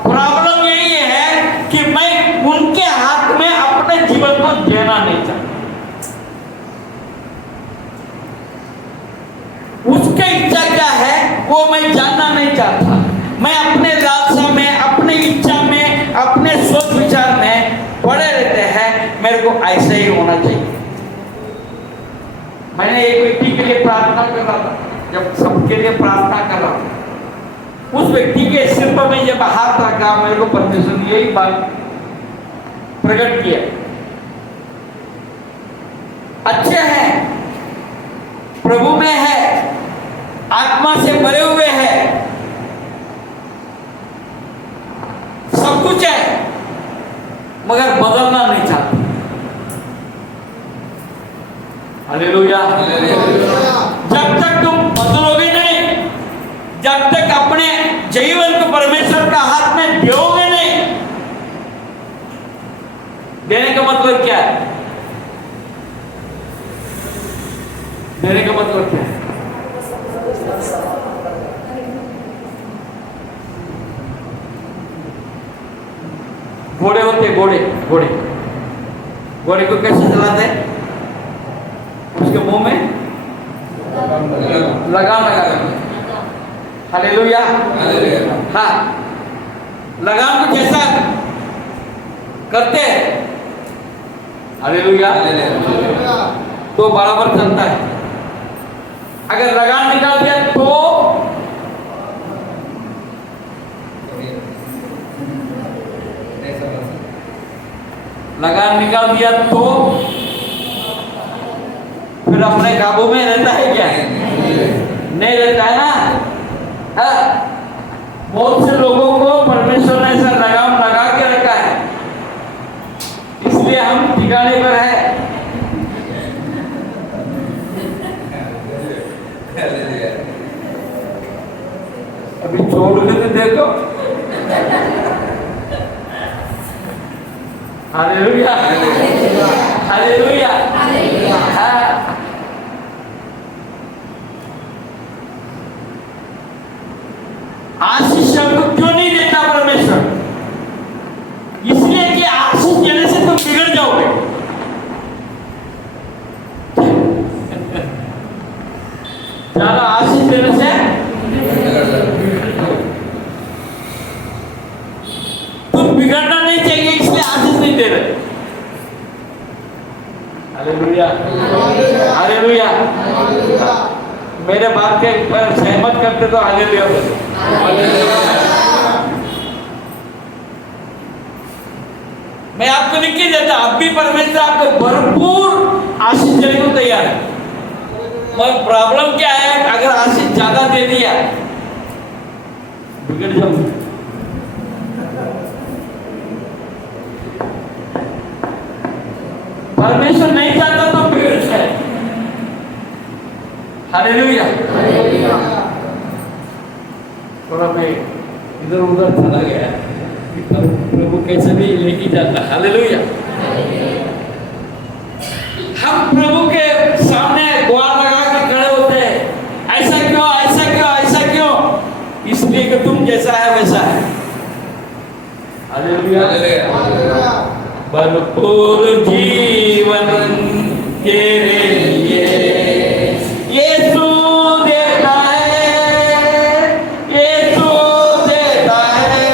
प्रॉब्लम यही है कि मैं उनके हाथ में अपने जीवन को देना नहीं चाहता। उसकी इच्छा क्या है वो मैं जानना नहीं चाहता। मैं अपने लालसा में, अपने इच्छा में, अपने सोच विचार में पड़े रहते हैं। मेरे को ऐसा ही होना चाहिए। मैंने एक व्यक्ति के लिए प्रार्थना कर रहा था, जब सबके लिए प्रार्थना कर रहा था, उस व्यक्ति के सिर पर मैं जब हाथ रखा, मेरे को परमेश्वर ने यही बात प्रकट किया, अच्छे हैं, प्रभु में है, आत्मा से भरे हुए हैं, सब कुछ है, मगर बदलना नहीं चाहते। हालेलुया। जब तक तुम बदलोगे नहीं, जब तक अपने जीवन को परमेश्वर का हाथ में दोगे नहीं। देने का मतलब क्या है? देने का मतलब क्या है? घोड़े होते, घोड़े घोड़े घोड़े को कैसे चलाते हैं? उसके मुंह में लगाम लगा देते। हालेलुया। हाँ, लगाम को कैसा करते हैं? हालेलुया। तो बराबर चलता है। अगर लगाम निकाल दिया तो लगाम निकाल दिया तो फिर अपने काबू में रहता है क्या? नहीं रहता है ना। बहुत से लोगों को परमेश्वर ने ऐसा लगाम लगा के रखा है, इसलिए हम ठिकाने पर है। अभी छोड़ के तो देखो। हालेलुया। हालेलुया। आशीष हमको क्यों नहीं देता परमेश्वर? इसलिए कि आशीष देने से तुम बिगड़ जाओगे। ज्यादा आशीष देने से तुम बिगड़ना नहीं चाहिए, इसलिए आशीष नहीं दे रहे। हालेलुया। हालेलुया। मेरे बात के पर सहमत करते तो हालेलुया बोलो। मैं आपको लिख के देता, अब भी परमेश्वर आपको भरपूर आशीष देने को तैयार है। मगर प्रॉब्लम क्या है? अगर आशीष ज्यादा दे दिया बिगड़ जाओगे। परमेश्वर नहीं चाहता तो बिगड़ जाए। हालेलुया। थोड़ा मैं इधर उधर चला गया, प्रभु कैसे भी लेके जाता। हालेलुया। हम प्रभु के सामने गुहार लगा के खड़े होते हैं, ऐसा क्यों, ऐसा क्यों, ऐसा क्यों? इसलिए कि तुम जैसा है वैसा है। हालेलुया। भरपूर जीवन तेरे लिए यीशु देता है, यीशु देता है।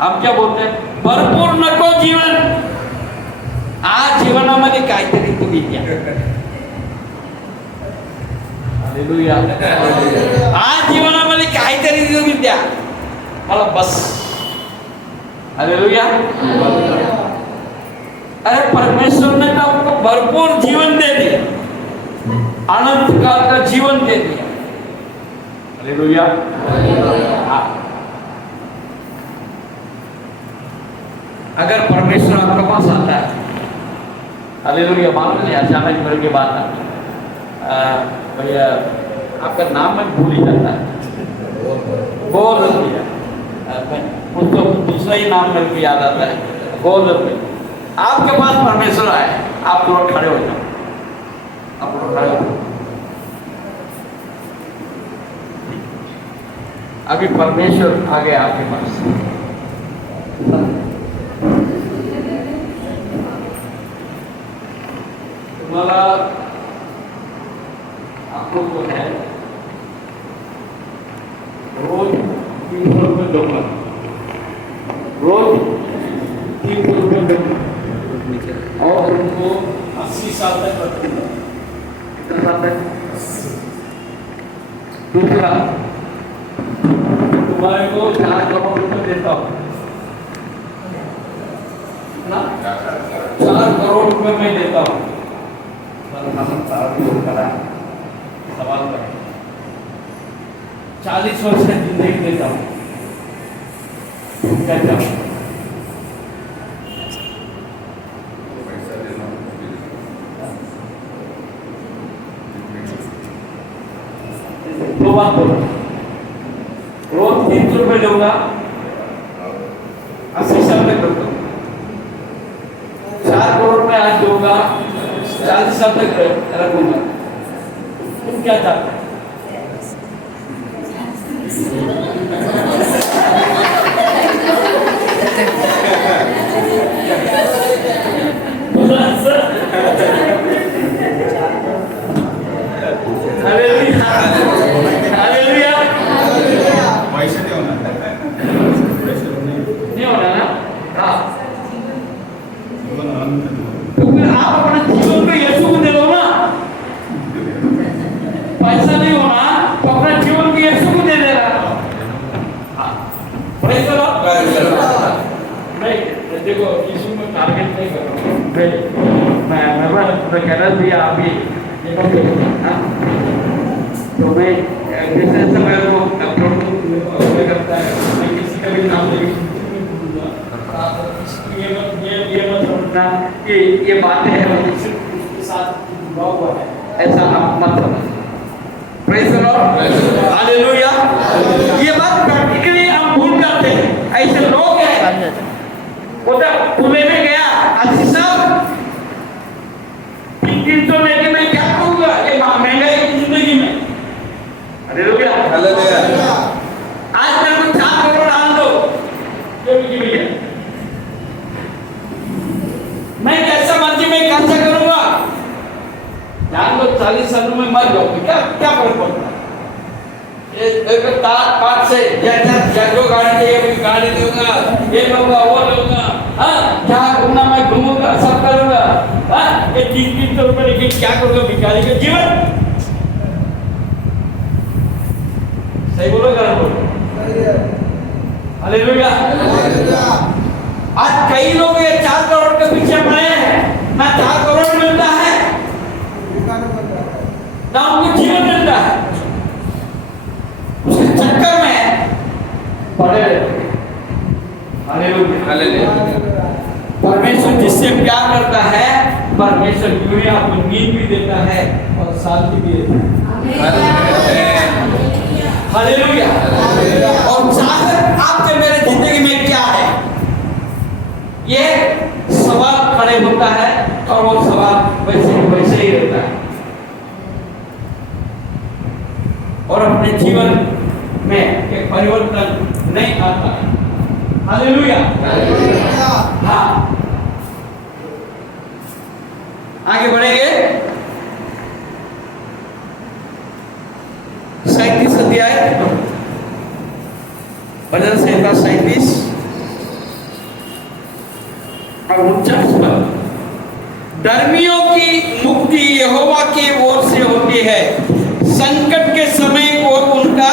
हम क्या बोलते हैं? भरपूर नको जीवन। आज जीवनामध्ये काहीतरी तुम्ही द्या। हालेलुया। आज जीवनामध्ये काहीतरी तुम्ही द्या, मला बस। हालेलुया। अरे परमेश्वर ने तो आपको भरपूर जीवन दे दिया, अनंत काल का जीवन दे दिया। हालेलुया। अगर परमेश्वर आपके पास आता है, हालेलुया, मालूम नहीं अचानक मेरे के बात भैया आपका नाम मैं भूल ही जाता है। बोल दिया उसको दूसरा ही नाम मेरे को याद आता है। गोलर में आपके पास परमेश्वर आए, आप लोग खड़े हो जाओ, आप लोग खड़े हो। अभी परमेश्वर आ गया आपके पास। तुम्हारा आपको जो है रोज 300 रुपये दूंगा, रोज 300 रुपये दूंगा और उनको 80 साल तक रखूंगा। कितना साल तक? दूसरा, तुम्हारे को 4 करोड़ रुपये देता हूँ ना, 4 करोड़ रुपये मैं देता हूँ। सवाल करें, 40 वर्ष की जिंदगी देता हूँ, क्या चाहो? दो बात बोलो, रोज 300 रुपये दूंगा, 80 साल तक रखूंगा, 4 करोड़ रुपये आज दूंगा, 40 साल तक रखूंगा। तुम क्या चाहते हैं? नहीं होना ना? तो फिर आप अपना जीवन को यीशु को दे दो ना। पैसा नहीं होना तो अपना जीवन को यीशु को दे देना। नहीं देखो, यीशु में टारगेट नहीं कर रहा हूँ मैं कह रहा था आप ही तो मैं जैसे ऐसा मैं करता है, मैं किसी का भी नाम लेके ये मत समझना कि ये बातें हैं वो सिर्फ उसके साथ जुड़ा हुआ है, ऐसा आप मत समझना। Praise the Lord, hallelujah. ये बात प्रैक्टिकली हम भूल जाते हैं। ऐसे लोग हैं, उधर पुणे में गया 80 साल 300 लेके मैं क्या करूँगा ये महंगाई की जिंदगी में। Hallelujah, hallelujah. आज मेरे को 4 करोड़ डाल दो, जो भी भैया मैं कैसा मर्जी में खर्चा करूंगा, जान लो 40 साल में मर जाओगे, क्या क्या फर्क पड़ता है? एक तार से जो गाड़ी चाहिए गाड़ी दूंगा, ये लूंगा वो लूंगा, जहाँ घूमना मैं घूमूंगा, सब करूंगा। ये 300 रुपये लेके क्या करूंगा? भिखारी का जीवन। सही बोलो, गलत बोलो? हालेलुया। आज कई लोग ये 4 करोड़ के पीछे पड़े हैं, ना 4 करोड़ मिलता है ना उनको जीवन मिलता है, उसके चक्कर में पड़े रहते हैं। Hallelujah, hallelujah. परमेश्वर जिससे प्यार करता है, परमेश्वर यूं आपको नींद भी देता है और शांति भी देता है। हालेलुया। और चाहत आपके मेरे जिंदगी में क्या है, ये सवाल खड़े होता है और वो सवाल वैसे ही रहता है और अपने जीवन में एक परिवर्तन नहीं आता है। हालेलुया, हाँ। आगे बढ़ेंगे। 37 अध्याय, भजन संहिता 37 और 49 पर। धर्मियों की मुक्ति यहोवा की ओर से होती है, संकट के समय को उनका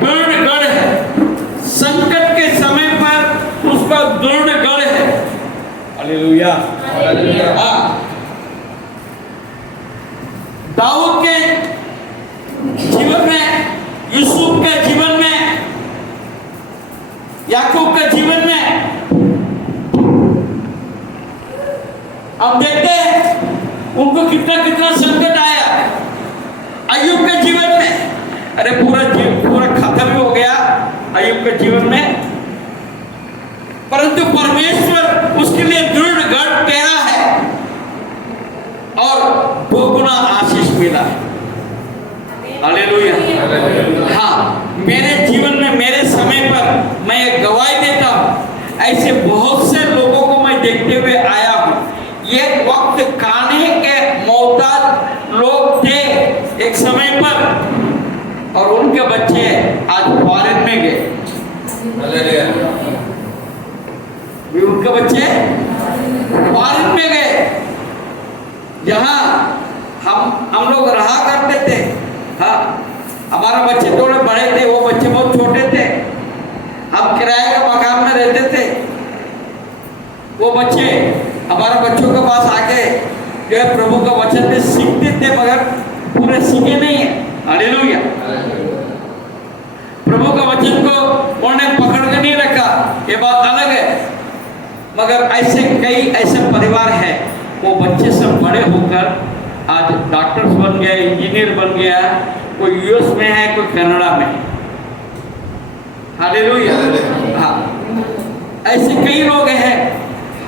दृढ़ गढ़ है। संकट के समय पर उसका दृढ़ गढ़ है। Hallelujah, hallelujah. दाऊद के जीवन में, यूसुफ के जीवन में, याकूब के जीवन में अब देखते हैं उनको कितना कितना संकट आया। अय्यूब के जीवन में, अरे पूरा खत्म हो गया अय्यूब के जीवन में, परंतु परमेश्वर उसके लिए दृढ़ गढ़ ठहरा है और 2 गुना आशीष मिला है। हालेलुया, हाँ। मेरे बच्चे आज फॉरेन में गए, हालेलुया। उनके बच्चे फॉरेन में गए, जहाँ हम लोग रहा करते थे। हाँ, हमारे बच्चे थोड़े बड़े थे, वो बच्चे बहुत छोटे थे, हम किराए के मकान में रहते थे। वो बच्चे हमारे बच्चों के पास आके जो है प्रभु का वचन में सीखते थे, मगर पूरे सीखे नहीं है। हालेलुया। प्रभु का वचन को उन्होंने पकड़ के नहीं रखा, ये बात अलग है। मगर ऐसे कई ऐसे परिवार हैं, वो बच्चे सब बड़े होकर आज डॉक्टर्स बन गए, इंजीनियर बन गया, कोई यूएस में है, कोई कनाडा में है। हालेलुया। हाँ, ऐसे कई लोग हैं।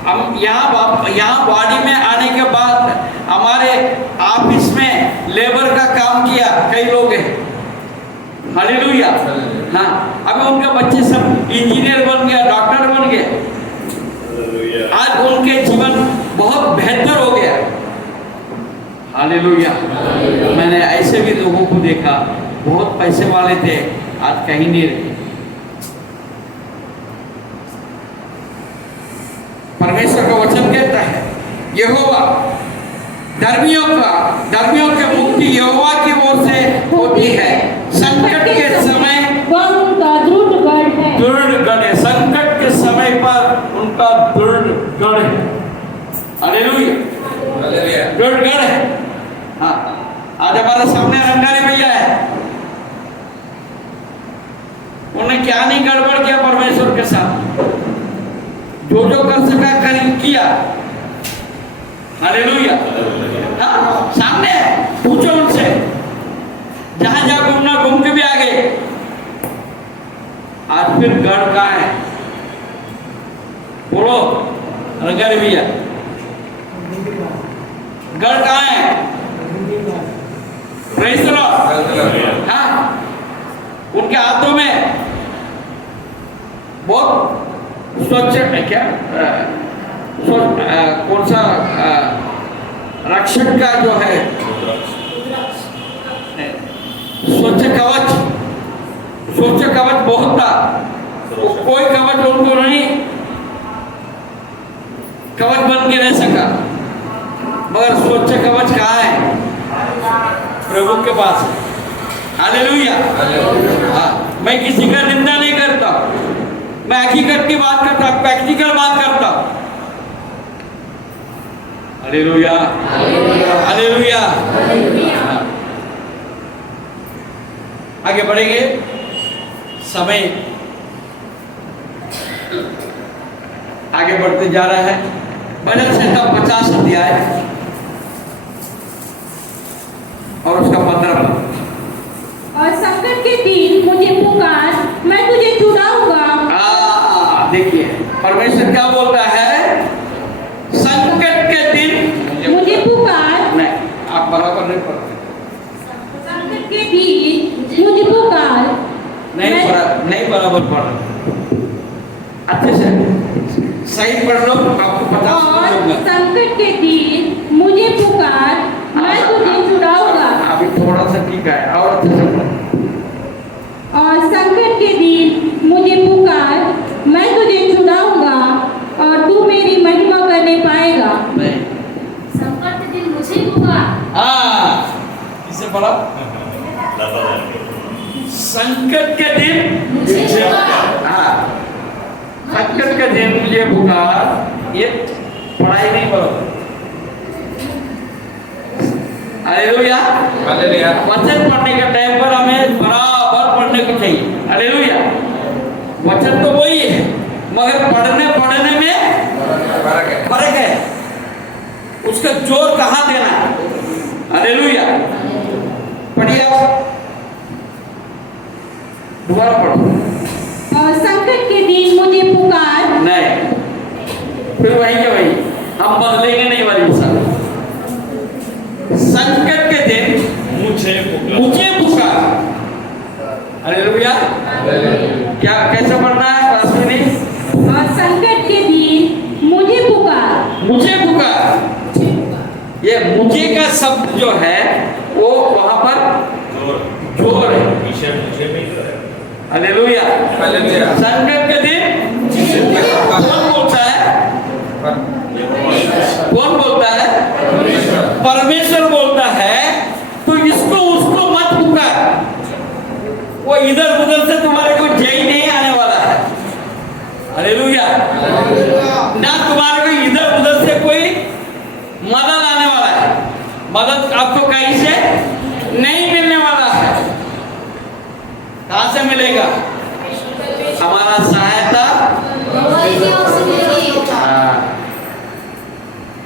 हम यहाँ बॉडी में आने के बाद हमारे ऑफिस में लेबर का काम किया कई लोग हैं। हालेलुया। हाँ, अभी उनके बच्चे सब इंजीनियर बन गया, डॉक्टर बन गए, आज उनके जीवन बहुत बेहतर हो गया। हालेलुया। मैंने ऐसे भी लोगों को देखा, बहुत पैसे वाले थे, आज कहीं नहीं रहे। परमेश्वर का वचन कहता है, यहोवा धर्मियों के मुक्ति यहोवा की ओर से होती है। संकट के समय वह उनका दृढ़ गढ़ है। दृढ़ गढ़ है। संकट के समय पर उनका दृढ़ गढ़ है। हालेलुया। हालेलुया। दृढ़ गढ़ है। हाँ, आज हमारे सामने रंगारी भैया है, उन्हें क्या नहीं गड़बड़ किया परमेश्वर के साथ, जो कर सका किया। हालेलुया। हाँ, सामने है, पूछो उनसे, जहां जहां घूमना घूम के भी आ गए। आज फिर गढ़ कहाँ है? बोलो रंगारी भैया, गढ़ कहाँ है? Praise the Lord. हाँ, उनके हाथों में बहुत स्वच्छ है, क्या कौन सा रक्षक का जो है स्वच्छ कवच बहुत था। कोई कवच उनको नहीं कवच बन के नहीं सका, मगर स्वच्छ कवच कहाँ है? प्रभु के पास है। हालेलुया। हाँ, मैं किसी का निंदा नहीं करता, मैं हकीकत की बात करता, प्रैक्टिकल बात करता। हालेलुया। हालेलुया। आगे बढ़ेंगे, समय आगे बढ़ते जा रहा है। भजन संहिता 50 अध्याय और उसका 15। और संकट के दिन मुझे पुकार, मैं तुझे छुड़ाऊंगा। देखिए परमेश्वर क्या बोलता है, संकट के दिन मुझे पुकार। नहीं, आप बराबर नहीं पढ़ते। संकट के दिन मुझे पुकार, नहीं बराबर पढ़ रहे, अच्छे से सही पढ़ लो, आपको पता और संकट के दिन मुझे पुकार, मैं तुझे छुड़ाऊंगा। अभी थोड़ा सा ठीक है, और अच्छे से पढ़ो। और संकट के दिन मुझे पुकार, मैं तुझे छुड़ाऊंगा और तू मेरी महिमा करने पाएगा। नहीं, संकट के दिन मुझे पुकार। किसे पढ़ा? संकट के दिन मुझे हाँ, संकट के दिन मुझे पुकार, ये पढ़ाई नहीं बराबर। हालेलुया। हालेलुया। वचन पढ़ने के टाइम पर हमें बराबर पढ़ने को चाहिए। हालेलुया। वचन तो वही है, मगर पढ़ने में फर्क है, उसका जोर कहाँ देना। हालेलुया। पढ़िए आप, दोबारा पढ़ो। और संकट के दिन मुझे पुकार। नहीं, फिर वही के वही, हम बदलेंगे नहीं वाली साल। संकट के दिन मुझे पुकार। हालेलुया। क्या कैसे पढ़ना है पास्टर? और संकट के दिन मुझे पुकार। मुझे पुकार, ये मुझे का शब्द जो है वो वहां पर जोर है। परमिशन मुझे मिल रहा है। हालेलुया। हालेलुया। संकट के दिन कौन बोलता है? कौन बोलता है? परमेश्वर बोलता है। तो इसको उसको मत पुकार, वो इधर उधर से तुम्हारे को जय नहीं आने वाला है। हालेलुया। ना तुम्हारे को इधर उधर से कोई मदद आने वाला है। मदद आपको कहीं से नहीं मिलने वाला है। कहां से मिलेगा? हमारा सहायता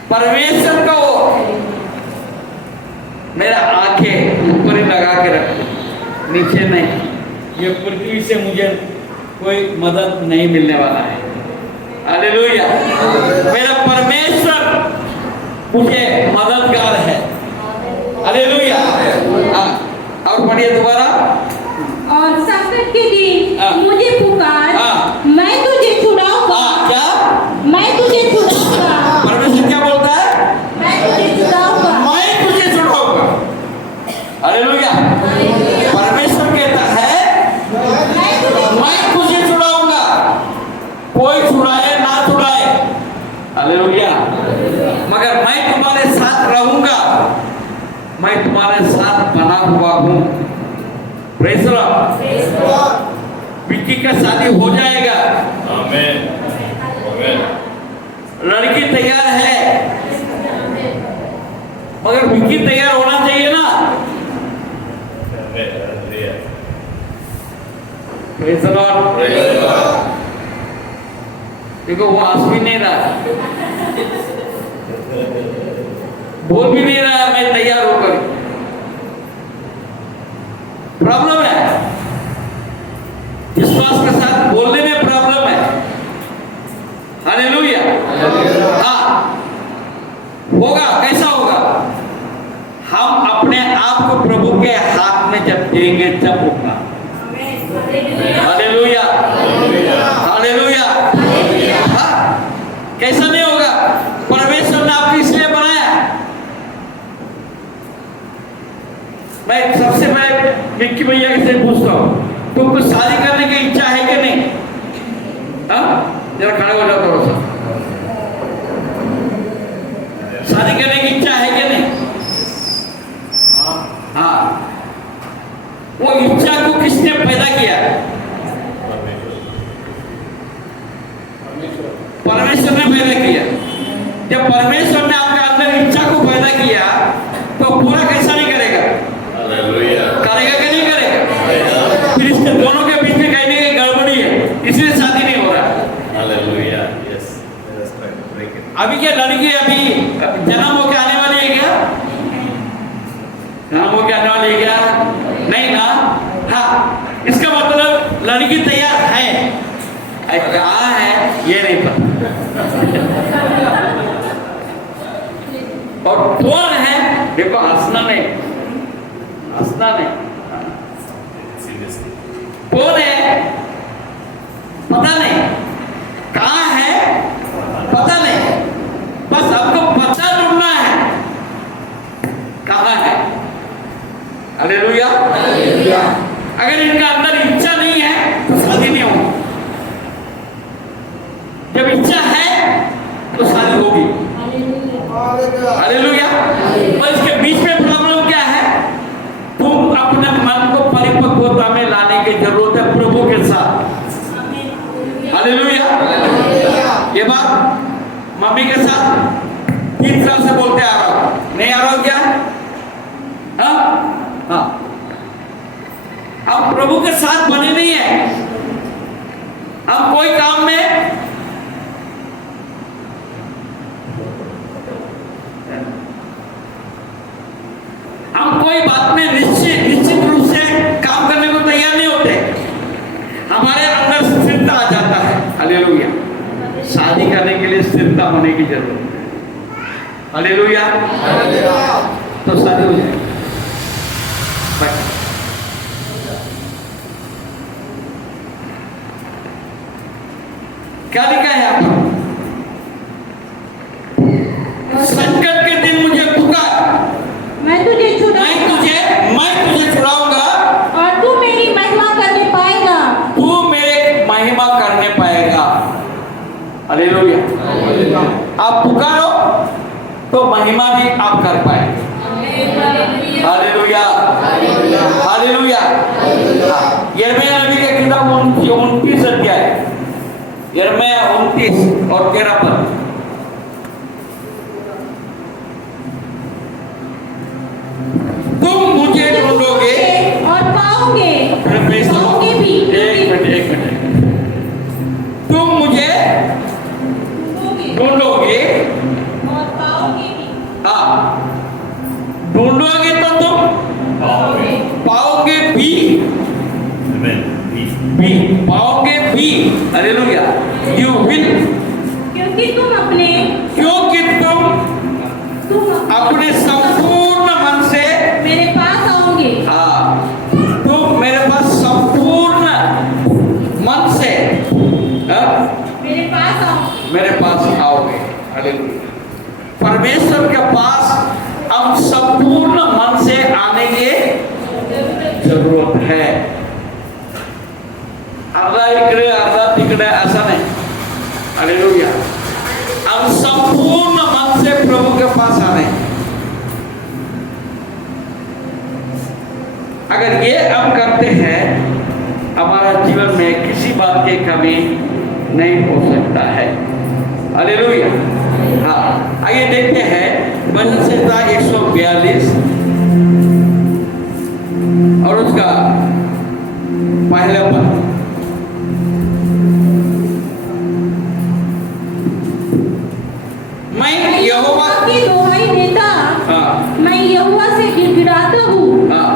परमेश्वर को। मेरा आंखें ऊपर ही लगा के रखो, नीचे नहीं। ये पृथ्वी से मुझे कोई मदद नहीं मिलने वाला है। हालेलुया। मेरा परमेश्वर मुझे मददगार है। हालेलुया। और पढ़िए दोबारा। और संकट के दिन हाँ। मुझे पुकार, हाँ। मैं तुझे छुड़ाऊंगा। क्या मैं तुझे छुड़ाऊंगा। परमेश्वर क्या बोलता है? मैं तुझे छुड़ाऊंगा। मैं तुझे छुड़ाऊंगा। हालेलुया। परमेश्वर कहता है मैं तुझे छुड़ाऊंगा। कोई छुड़ाए ना छुड़ाए। हालेलुया। मगर मैं तुम्हारे साथ रहूंगा। मैं तुम्हारे साथ बना हुआ हूं। Praise Lord. विक्की का शादी हो जाएगा। आमीन। आमीन। लड़की तैयार है, मगर विक्की तैयार होना चाहिए ना। Praise Lord. देखो वो हंस भी नहीं रहा, बोल भी नहीं रहा मैं तैयार होकर। प्रॉब्लम है, विश्वास के साथ बोलने में प्रॉब्लम है। हालेलुया। हाँ, होगा। कैसा होगा? हम अपने आप को प्रभु के हाथ में जब देंगे तब होगा। हालेलुया। हालेलुया। हाँ, कैसा नहीं होगा? परमेश्वर ने आपको इसलिए बनाया। मैं सबसे पहले विक्की भैया से पूछता हूँ, तुमको शादी करने की इच्छा है कि नहीं? हाँ, जरा खड़े हो जाओ थोड़ा सा। शादी करने की इच्छा है कि नहीं? हाँ। वो इच्छा को किसने पैदा किया? परमेश्वर ने पैदा किया। जब परमेश्वर ने आपके अंदर इच्छा को पैदा किया तो पूरा कैसा नहीं करेगा? हालेलुया। करेगा कि नहीं करेगा? फिर इसके दोनों के बीच में कहीं ना कहीं गड़बड़ी है, इसलिए शादी नहीं हो रहा। हालेलुया। यस। अभी क्या लड़की अभी जन्म होके आने वाली है क्या? जन्म होके आने वाली है क्या? नहीं ना। हाँ, इसका मतलब लड़की तैयार है। कहाँ है ये नहीं पता। और कौन है? देखो, हंसना नहीं, हंसना नहीं। कौन है पता नहीं, कहाँ है पता नहीं, बस आपको पता ढूंढना है कहाँ है। हालेलुया। अगर इनका अंदर इच्छा नहीं है तो शादी नहीं होगी। जब इच्छा है तो शादी होगी। हालेलुया। और इसके बीच में प्रॉब्लम क्या है? तुम अपने मन को परिपक्वता में लाने की जरूरत है प्रभु के साथ। हालेलुया। ये बात मम्मी के साथ 3 साल से बोलते आ रहा हूं, नहीं आ रहा हूं क्या? हाँ, हम प्रभु के साथ बने नहीं है। हम कोई काम में हम कोई बात में निश्चित रूप से काम करने को तैयार नहीं होते। हमारे अंदर स्थिरता आ जाता है। हालेलुया। शादी करने के लिए स्थिरता होने की जरूरत है। हालेलुया। तो शादी हो जाएगी। क्या लिखा है यहाँ पर? संकट के दिन मुझे पुकार, मैं तुझे मैं तुझे छुड़ाऊंगा और तू मेरी हालेलुया। आप पुकारो तो महिमा भी आप कर पाएंगे। Hallelujah, hallelujah. यिर्मयाह नबी का किताब 29 अध्याय, यिर्मयाह 29 और 13 पद। तुम मुझे ढूंढोगे और पाओगे भी। एक मिनट। तुम मुझे ढूंढोगे और पाओगे भी। हाँ, ढूंढोगे तो तुम पाओगे भी, Amen. भी पाओगे भी। हालेलुया। यू विल, क्योंकि तुम अपने संपूर्ण मन से मेरे पास आओगे। हाँ, तुम मेरे पास संपूर्ण मन से मेरे पास आओगे। हालेलुया। परमेश्वर के पास हम संपूर्ण मन से आने की जरूरत है। अर्धा इकडे अर्धा तिकडे ऐसा नहीं। हालेलुया। हम संपूर्ण मन से प्रभु के पास आने। अगर ये हम करते हैं, हमारा जीवन में किसी बात की कमी नहीं हो सकता है। हालेलुया। हाँ, आइए देखते हैं भजन संहिता 142 और उसका पहला पद। मैं यहोवा की दुहाई देता, हाँ, मैं यहोवा से गिड़गिड़ाता हूँ। हाँ,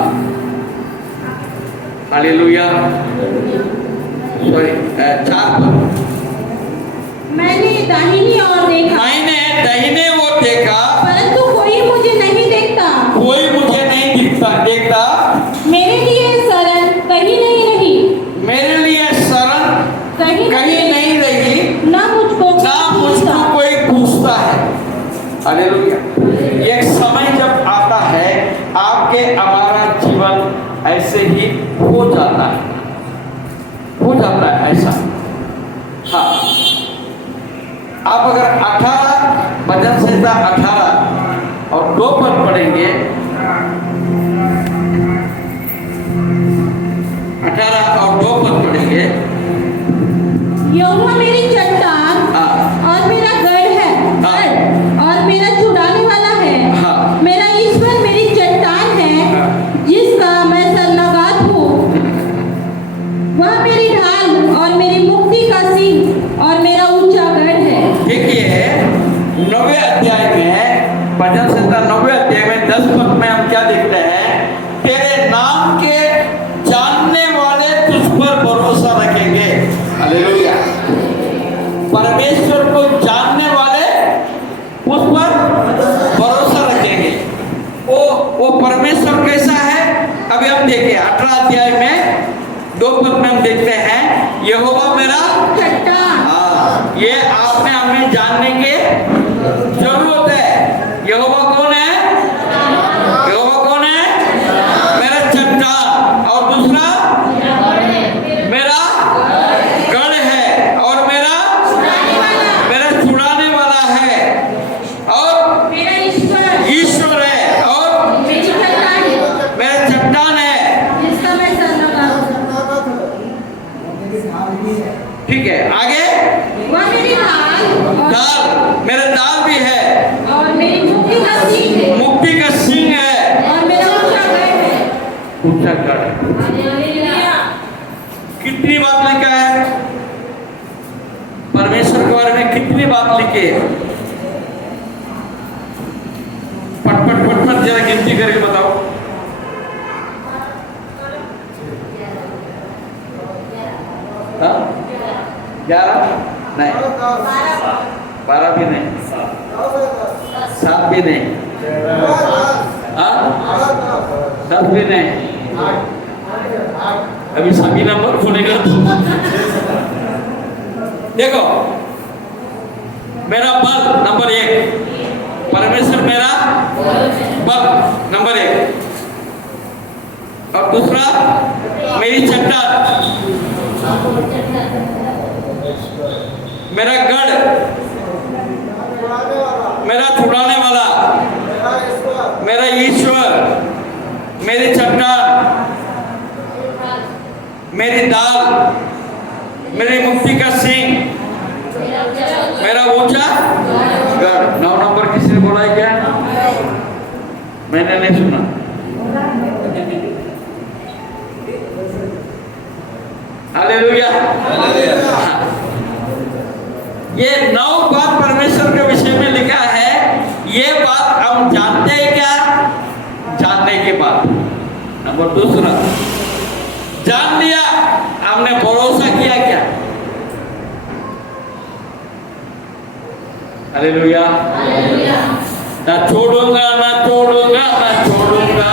हालेलुया। सॉरी, 4 पद। मैंने दाहिनी ओर देखा, मैंने दाहिने ओर देखा, परंतु कोई मुझे नहीं देखता। कोई मुझे नहीं देखता। मेरे लिए शरण कहीं नहीं रही, मेरे लिए शरण कहीं नहीं रही, ना मुझको कोई पूछता है। हालेलुया। एक समय जब आता है, आपके हमारा जीवन ऐसे ही हो जाता है ऐसा। हाँ, आप अगर 18 भजन संहिता 18 और 2 पद पढ़ेंगे, 18 और 2 पद पढ़ेंगे। यहोवा मेरी चट्टान और मेरा गढ़ है, और मेरा छुड़ाने वाला है। मेरा ईश्वर मेरी चट्टान है, जिसका मैं शरणागत हूँ। वह मेरी ढाल और मेरी मुक्ति का सिंह और मेरा ऊंचा गढ़ है। देखिए 9वें अध्याय में, भजन संहिता 9वें अध्याय में 10 पद में हम क्या देखते हैं? तेरे नाम के जानने वाले तुझ पर भरोसा रखेंगे। हालेलुया। परमेश्वर को जानने वाले उस पर भरोसा रखेंगे। वो परमेश्वर कैसा है? अभी हम देखें 18 अध्याय में 2 पद में हम देखते हैं, यहोवा मेरा चट्टान। हाँ, ये आपने हमें जानने की जरूरत है। यहोवा कौन है? यहोवा कौन है? मेरा चट्टान। और दूसरा मेरा गढ़ है, और मेरा छुड़ाने वाला है, और मेरा ईश्वर है, और मेरी चट्टान है, मेरा चट्टान है, जिसका मैं शरणागत हूँ। ठीक है। आगे वह मेरी दाल, मेरा दाल भी है, और मेरी मुक्ति का सिंह है, मुक्ति का सिंह है, और मेरा ऊंचा गढ़ है। ऊंचा गढ़ है। हालेलुया। कितनी बात लिखा है परमेश्वर के बारे में? कितनी बात लिखी है? पट जरा गिनती करके बताओ। हाँ? 11 नहीं, 12 भी नहीं, 7 भी नहीं, 10 भी नहीं। अभी सभी नंबर खुलेगा तो देखो, मेरा बल नंबर 1, परमेश्वर मेरा बल नंबर 1, और दूसरा मेरी चट्टान, मेरा गढ़ मेरी दाल, मेरी मुक्ति का सिंह, मेरा ऊंचा गढ़। 9 नंबर किसी ने बोला है क्या? मैंने नहीं सुना। हालेलुया। ये 9 बात परमेश्वर के विषय में लिखा है। ये बात हम जानते हैं क्या? जानने के बाद नंबर दूसरा, जान लिया, हमने भरोसा किया क्या? हालेलुया। ना छोड़ूंगा, ना छोड़ूंगा, ना छोड़ूंगा,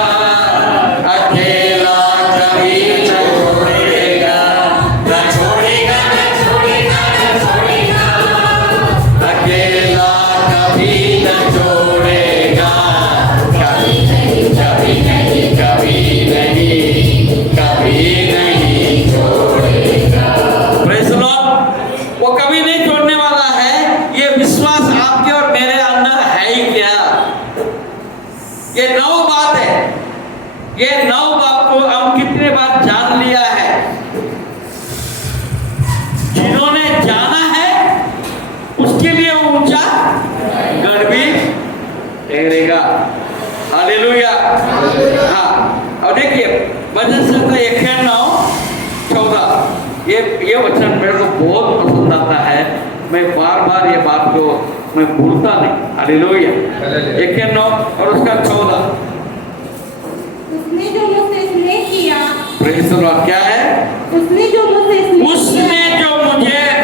अकेला कभी न छोड़ेगा, ना छोड़ेगा, ना छोड़ेगा, ना छोड़ेगा, अकेला कभी न छोड़ेगा, कभी नहीं, कभी नहीं, कभी नहीं, कभी नहीं छोड़ेगा। Praise the Lord. वो कभी नहीं छोड़ने वाला है। ये विश्वास आपके और मेरे अंदर है ही क्या? ये 9 बात है। ये 9 बात को हम कितने बार जान लिया है? जिन्होंने जाना है उसके लिए वो ऊंचा गढ़ भी ठहरेगा। हालेलुया। हाँ, और देखिए वचन से 1:9-14 ये वचन मेरे को बहुत पसंद आता है। मैं बार बार ये बात को मैं भूलता नहीं। हालेलुया। 1:9 और उसका 14। उसने जो मुझसे स्नेह किया, प्रेज़ द लॉर्ड। क्या है? उसने जो मुझसे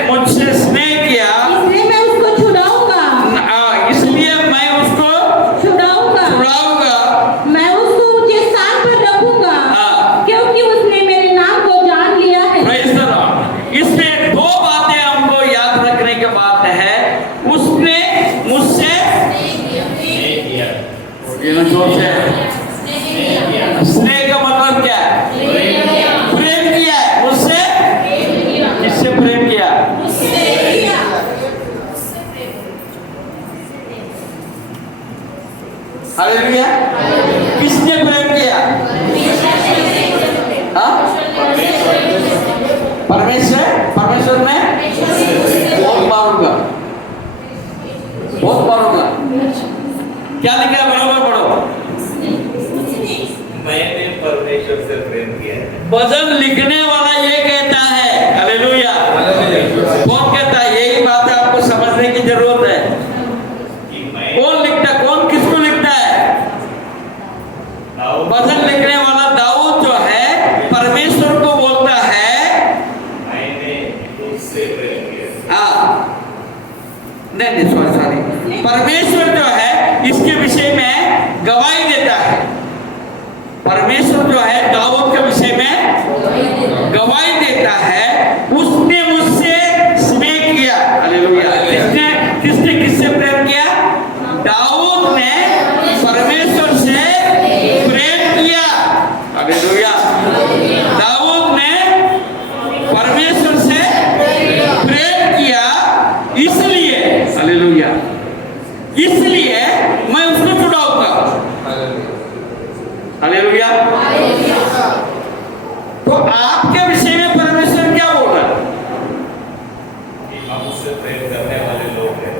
मुझसे स्नेह किया, इसलिए मैं उसको छुड़ाऊंगा, इसलिए मैं उसको छुड़ाऊंगा, मैं उसको ऊंचे स्थान पर रखूंगा, हाँ। क्योंकि उसने मेरे नाम को जान लिया है। Praise the Lord. इसमें 2 बातें हमको याद रखने की बात है। उसने मुझसे जोर से स्नेह का मतलब क्या है? प्रेम किया है मुझसे। किससे प्रेम किया? हालेलुया। किसने प्रेम किया? हाँ? परमेश्वर में बहुत मारूंगा, बहुत मारूंगा। क्या लिखा है? बराबर पढ़ो। मैंने परमेश्वर से प्रेम किया है। भजन लिखने वाला ये कहता है। हालेलुया। कौन कहता है? यही बात है, आपको समझने की जरूरत है। कौन लिखता है? कौन किसको लिखता है? भजन लिखने वाला दाऊद जो है परमेश्वर को बोलता है, मैंने तुझसे प्रेम किया। हाँ, नहीं, सॉरी। परमेश्वर जो है इसके विषय में गवाही देता है। परमेश्वर जो है दाऊद के विषय में गवाही देता है। उसने मुझसे स्नेह किया। हालेलुया। किसने किससे प्रेम किया? दाऊद ने परमेश्वर से प्रेम किया। हालेलुया। दाऊद ने परमेश्वर से प्रेम किया, इसलिए हालेलुया, इसलिए मैं उसको छुड़ाऊंगा। हालेलुया। तो आपके विषय में परमेश्वर क्या बोल रहा है? हम उससे प्रेम करने वाले लोग हैं।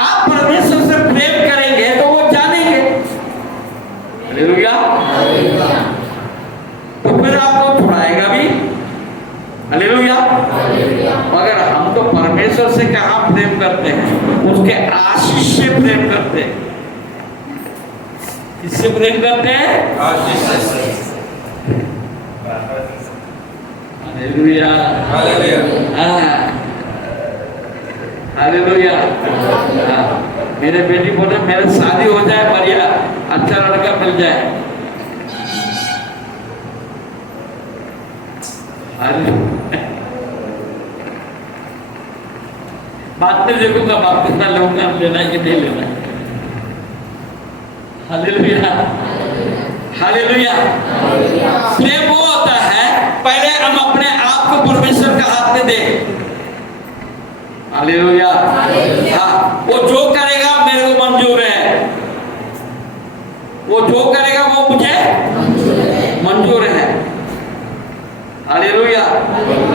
आप परमेश्वर से प्रेम करेंगे तो वो जानेंगे। हालेलुया। तो फिर आपको छुड़ाएगा भी। हालेलुया। मगर हम तो परमेश्वर से कहाँ प्रेम करते हैं? उसके आशीष से प्रेम करते हैं। किससे प्रेम करते हैं? हालेलुया। हालेलुया। मेरे बेटी बोले मेरे शादी हो जाए, बढ़िया अच्छा लड़का मिल जाए। बात में देखूंगा, बाप कितना लूंगा, लेना है कि नहीं लेना। हालेलुया। हालेलुया। प्रेम वो होता है, पहले हम अपने आप को परमेश्वर का हाथ में दें। हालेलुया। हाँ, वो जो करेगा मेरे को मंजूर है। वो जो करेगा वो मुझे मंजूर है। हालेलुया।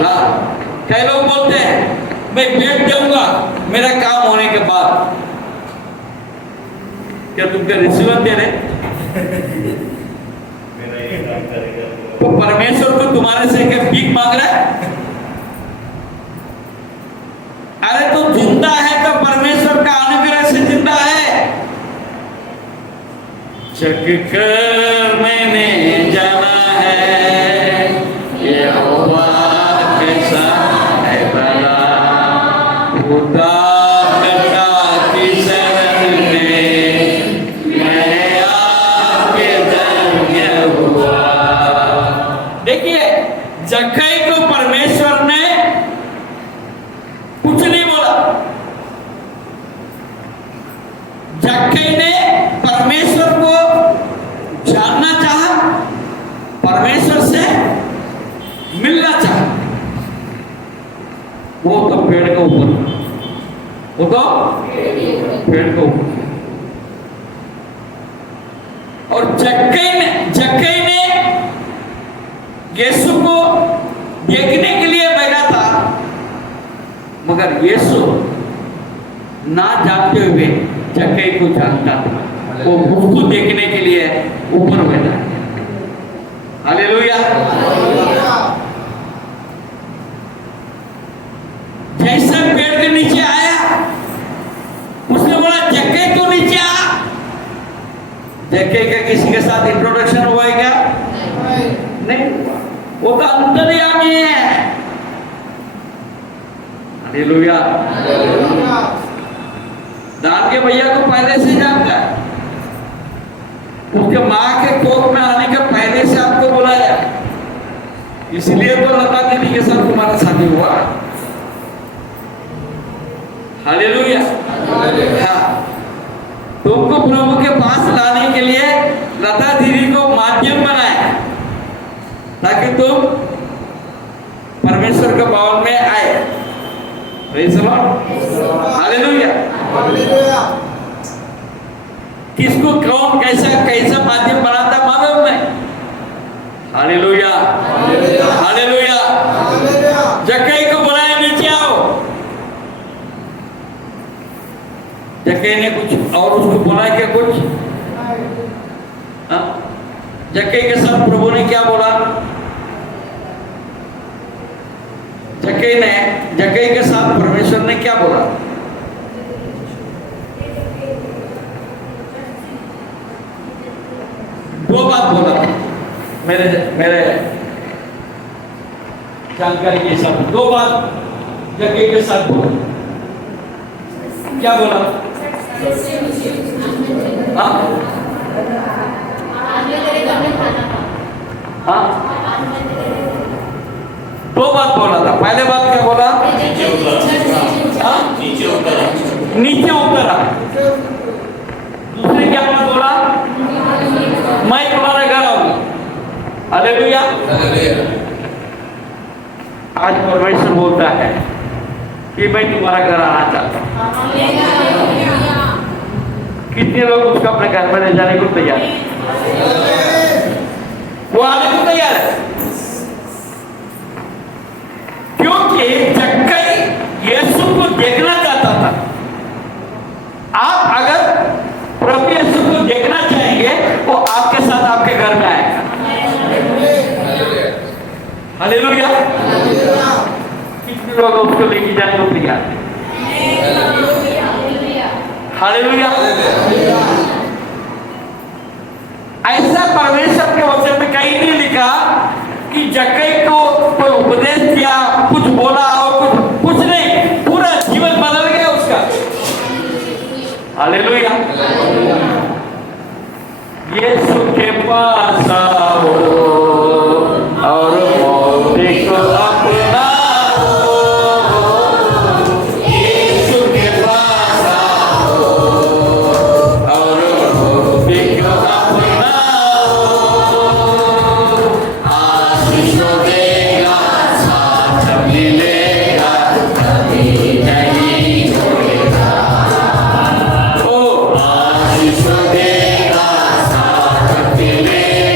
हाँ, कई लोग बोलते हैं मैं भेंट दूंगा मेरा काम होने के बाद। क्या तुमको रिश्वत दे रहे? मेरा ये काम करेगा तो परमेश्वर को तुम्हारे से क्या भीख मांग रहा है? अरे तो जिंदा है तो परमेश्वर का अनुग्रह से जिंदा है। चक कर मैंने जाना है यहोवा कैसा है भला, उदारता की शरण में मैं आपके धन्य हुआ। देखिए जक्कई को परमेश्वर ने कुछ नहीं बोला। जक्कई ने परमेश्वर को जानना चाहा, परमेश्वर से मिलना चाहा। वो तो पेड़ के ऊपर, वो तो पेड़ के ऊपर। और जक्कई ने यीशु को देखने के लिए बैठा था, मगर यीशु ना जानते हुए जक्कई को जानता था। वो उसको देखने के लिए ऊपर बैठा। हालेलुया। जैसे पेड़ के नीचे आया उसने बोला जक्कई तो नीचे आ। जक्कई का किसी के साथ इंट्रोडक्शन हुआ है क्या? नहीं, वो तो अंतर्यामी है। हालेलुया। दान के भैया को पहले से जानता है, उसके माँ के कोख में आने के पहले से आपको बुलाया, इसलिए तो लता दीदी के साथ तुम्हारा शादी हुआ। हालेलुया। हाँ, तुमको प्रभु के पास लाने के लिए लता दीदी को माध्यम बनाया ताकि तुम परमेश्वर के भवन में आए। Praise the Lord. हालेलुया। किसको कौन कैसा माध्यम बनाता मालूम नहीं। हालेलुया। हालेलुया। जक्कई को बुलाया नीचे आओ। जक्कई ने कुछ और उसको बुलाया क्या कुछ? जक्कई के साथ प्रभु ने क्या बोला? जक्कई के साथ परमेश्वर ने क्या बोला? दो बात बोला मेरे जानकारी के हिसाब से। दो बात जक्कई के साथ बोला। क्या बोला? हाँ हाँ, दो बात बोला था। पहले बात क्या बोला? नीचे उतरा। दूसरी क्या बात बोला? मैं तुम्हारे घर आऊंगा। हालेलुया। आज परमेश्वर बोलता है कि मैं तुम्हारा घर आना चाहता हूँ। कितने लोग उसको अपने घर में ले जाने को तैयार हैं? वो आने को तैयार है, क्योंकि जक्कई यीशु को देखना चाहता था। आप अगर प्रभु यीशु को देखना चाहेंगे वो आपके साथ आपके घर में आएगा। हालेलुया। कितने लोग उसको लेके जाने को तैयार हैं? हालेलुया। ऐसा परमेश्वर के वचन में कहीं नहीं लिखा कि जक्कई को कोई उपदेश दिया, कुछ बोला और कुछ नहीं, पूरा जीवन बदल गया उसका। हालेलुया। यीशु के पास आओ और मौत को अपनाओ। यीशु के पास आओ और मौत को अपनाओ। आशीष देगा, साथ मिलेगा, कभी नहीं छोड़ेगा। ओ आशीष देगा, साथ मिलेगा।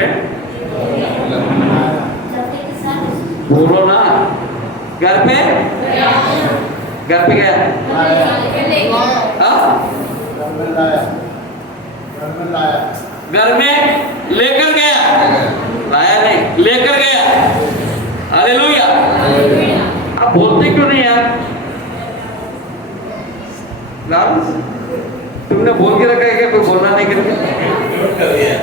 पे बोलो ना, घर पे गया हाँ? घर में लेकर गया, लाया नहीं, लेकर गया। हालेलुया। आप बोलते क्यों नहीं यार? लाल तुमने बोल के रखा है क्या? कोई बोलना नहीं करके नोट कर दिया।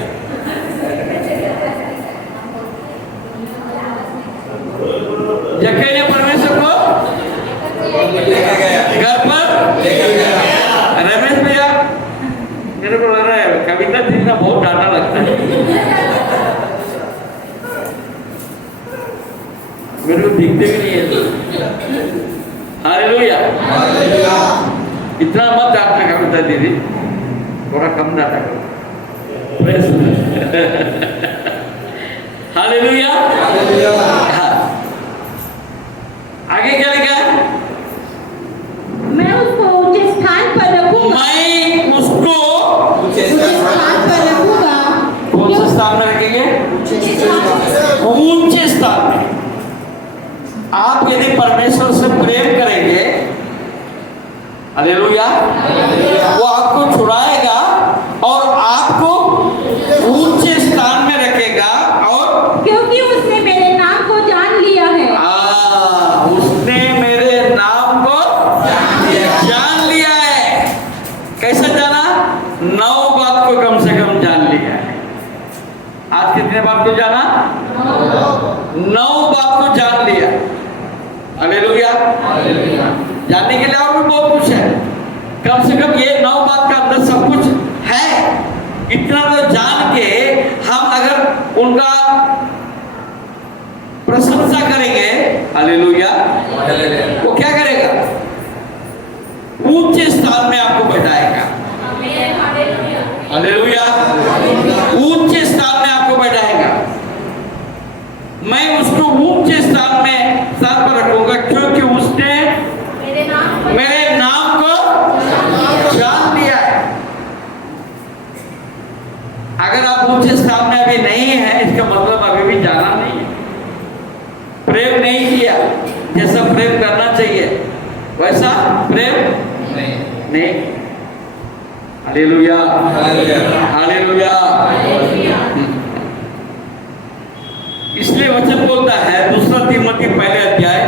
जक्कई ने परमेश्वर को लेकर गया, घर पर लेकर गया। रमेश भैया मेरे को लग रहा है कविता सीखना बहुत डांटा लगता है। मेरे को दिखते भी नहीं है। हालेलुया। इतना मत डांटना कविता दीदी, थोड़ा कम डांटा करो। हालेलुया। हाँ। आगे क्या लिखा है? मैं उसको ऊंचे स्थान पर रखूंगा। मैं उसको ऊंचे ऊंचे स्थान स्थान पर रखूंगा। कौन से स्थान में रखेंगे? ऊंचे स्थान में। आप यदि परमेश्वर से प्रेम करेंगे, हालेलुया, वो आपको छुड़ाएगा और आपको ऊंचे स्थान में रखेगा। और क्योंकि उसने मेरे नाम को जान लिया है। उसने मेरे नाम को जान लिया है। कैसे जाना? 9 बात को कम से कम जान लिया है। आज कितने बात को जाना? 9 बात को जान लिया। हालेलुया। जानने के लिए और भी बहुत कुछ है, कम से कम ये 9 बात का अंदर सब कुछ है। इतना तो जान के हम अगर उनका प्रशंसा करेंगे, हालेलुया, वो क्या करेगा? ऊंचे स्थान में आपको बैठाएगा। हालेलुया। ऊंचे स्थान में आपको बैठाएगा। मैं उसको ऊंचे स्थान पर रखूंगा क्योंकि उसने मेरे नाम को जान लिया है। अगर आप ऊंचे स्थान में अभी नहीं है, इसका मतलब अभी भी जाना नहीं है, प्रेम नहीं किया। जैसा प्रेम करना चाहिए वैसा प्रेम नहीं। हालेलुया। हालेलुया। इसलिए वचन बोलता है 2 तीमुथियुस पहले अध्याय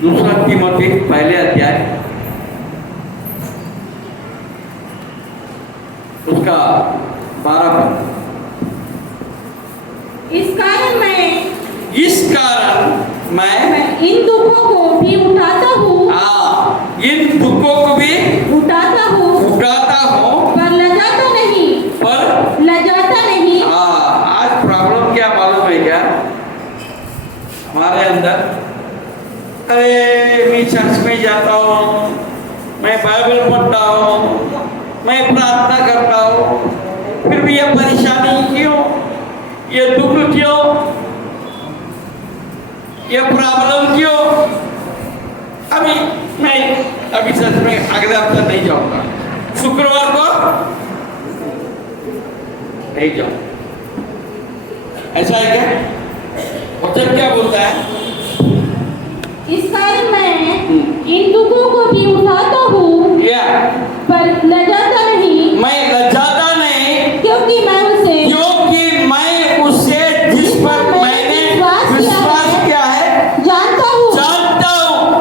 2 तीमुथियुस पहले अध्याय उसका 12 पद। इस कारण मैं इन दुखों को भी उठाता हूँ। इन दुखों को भी उठाता हूँ पर लजाता नहीं। आज प्रॉब्लम क्या मालूम है क्या हमारे अंदर? अरे मैं चर्च में जाता हूँ, मैं बाइबल पढ़ता हूँ, मैं प्रार्थना करता हूँ, फिर भी ये परेशानी क्यों, ये दुख क्यों, ये प्रॉब्लम क्यों? अभी चर्च में अगले हफ्ते नहीं जाऊंगा, शुक्रवार को नहीं जाऊंगा। ऐसा है क्या? वचन क्या बोलता है? इस कारण मैं इन दुखों को भी उठाता हूँ पर लजाता नहीं। मैं लजाता नहीं क्योंकि मैं उसे जिस पर मैंने विश्वास किया है जानता हूँ।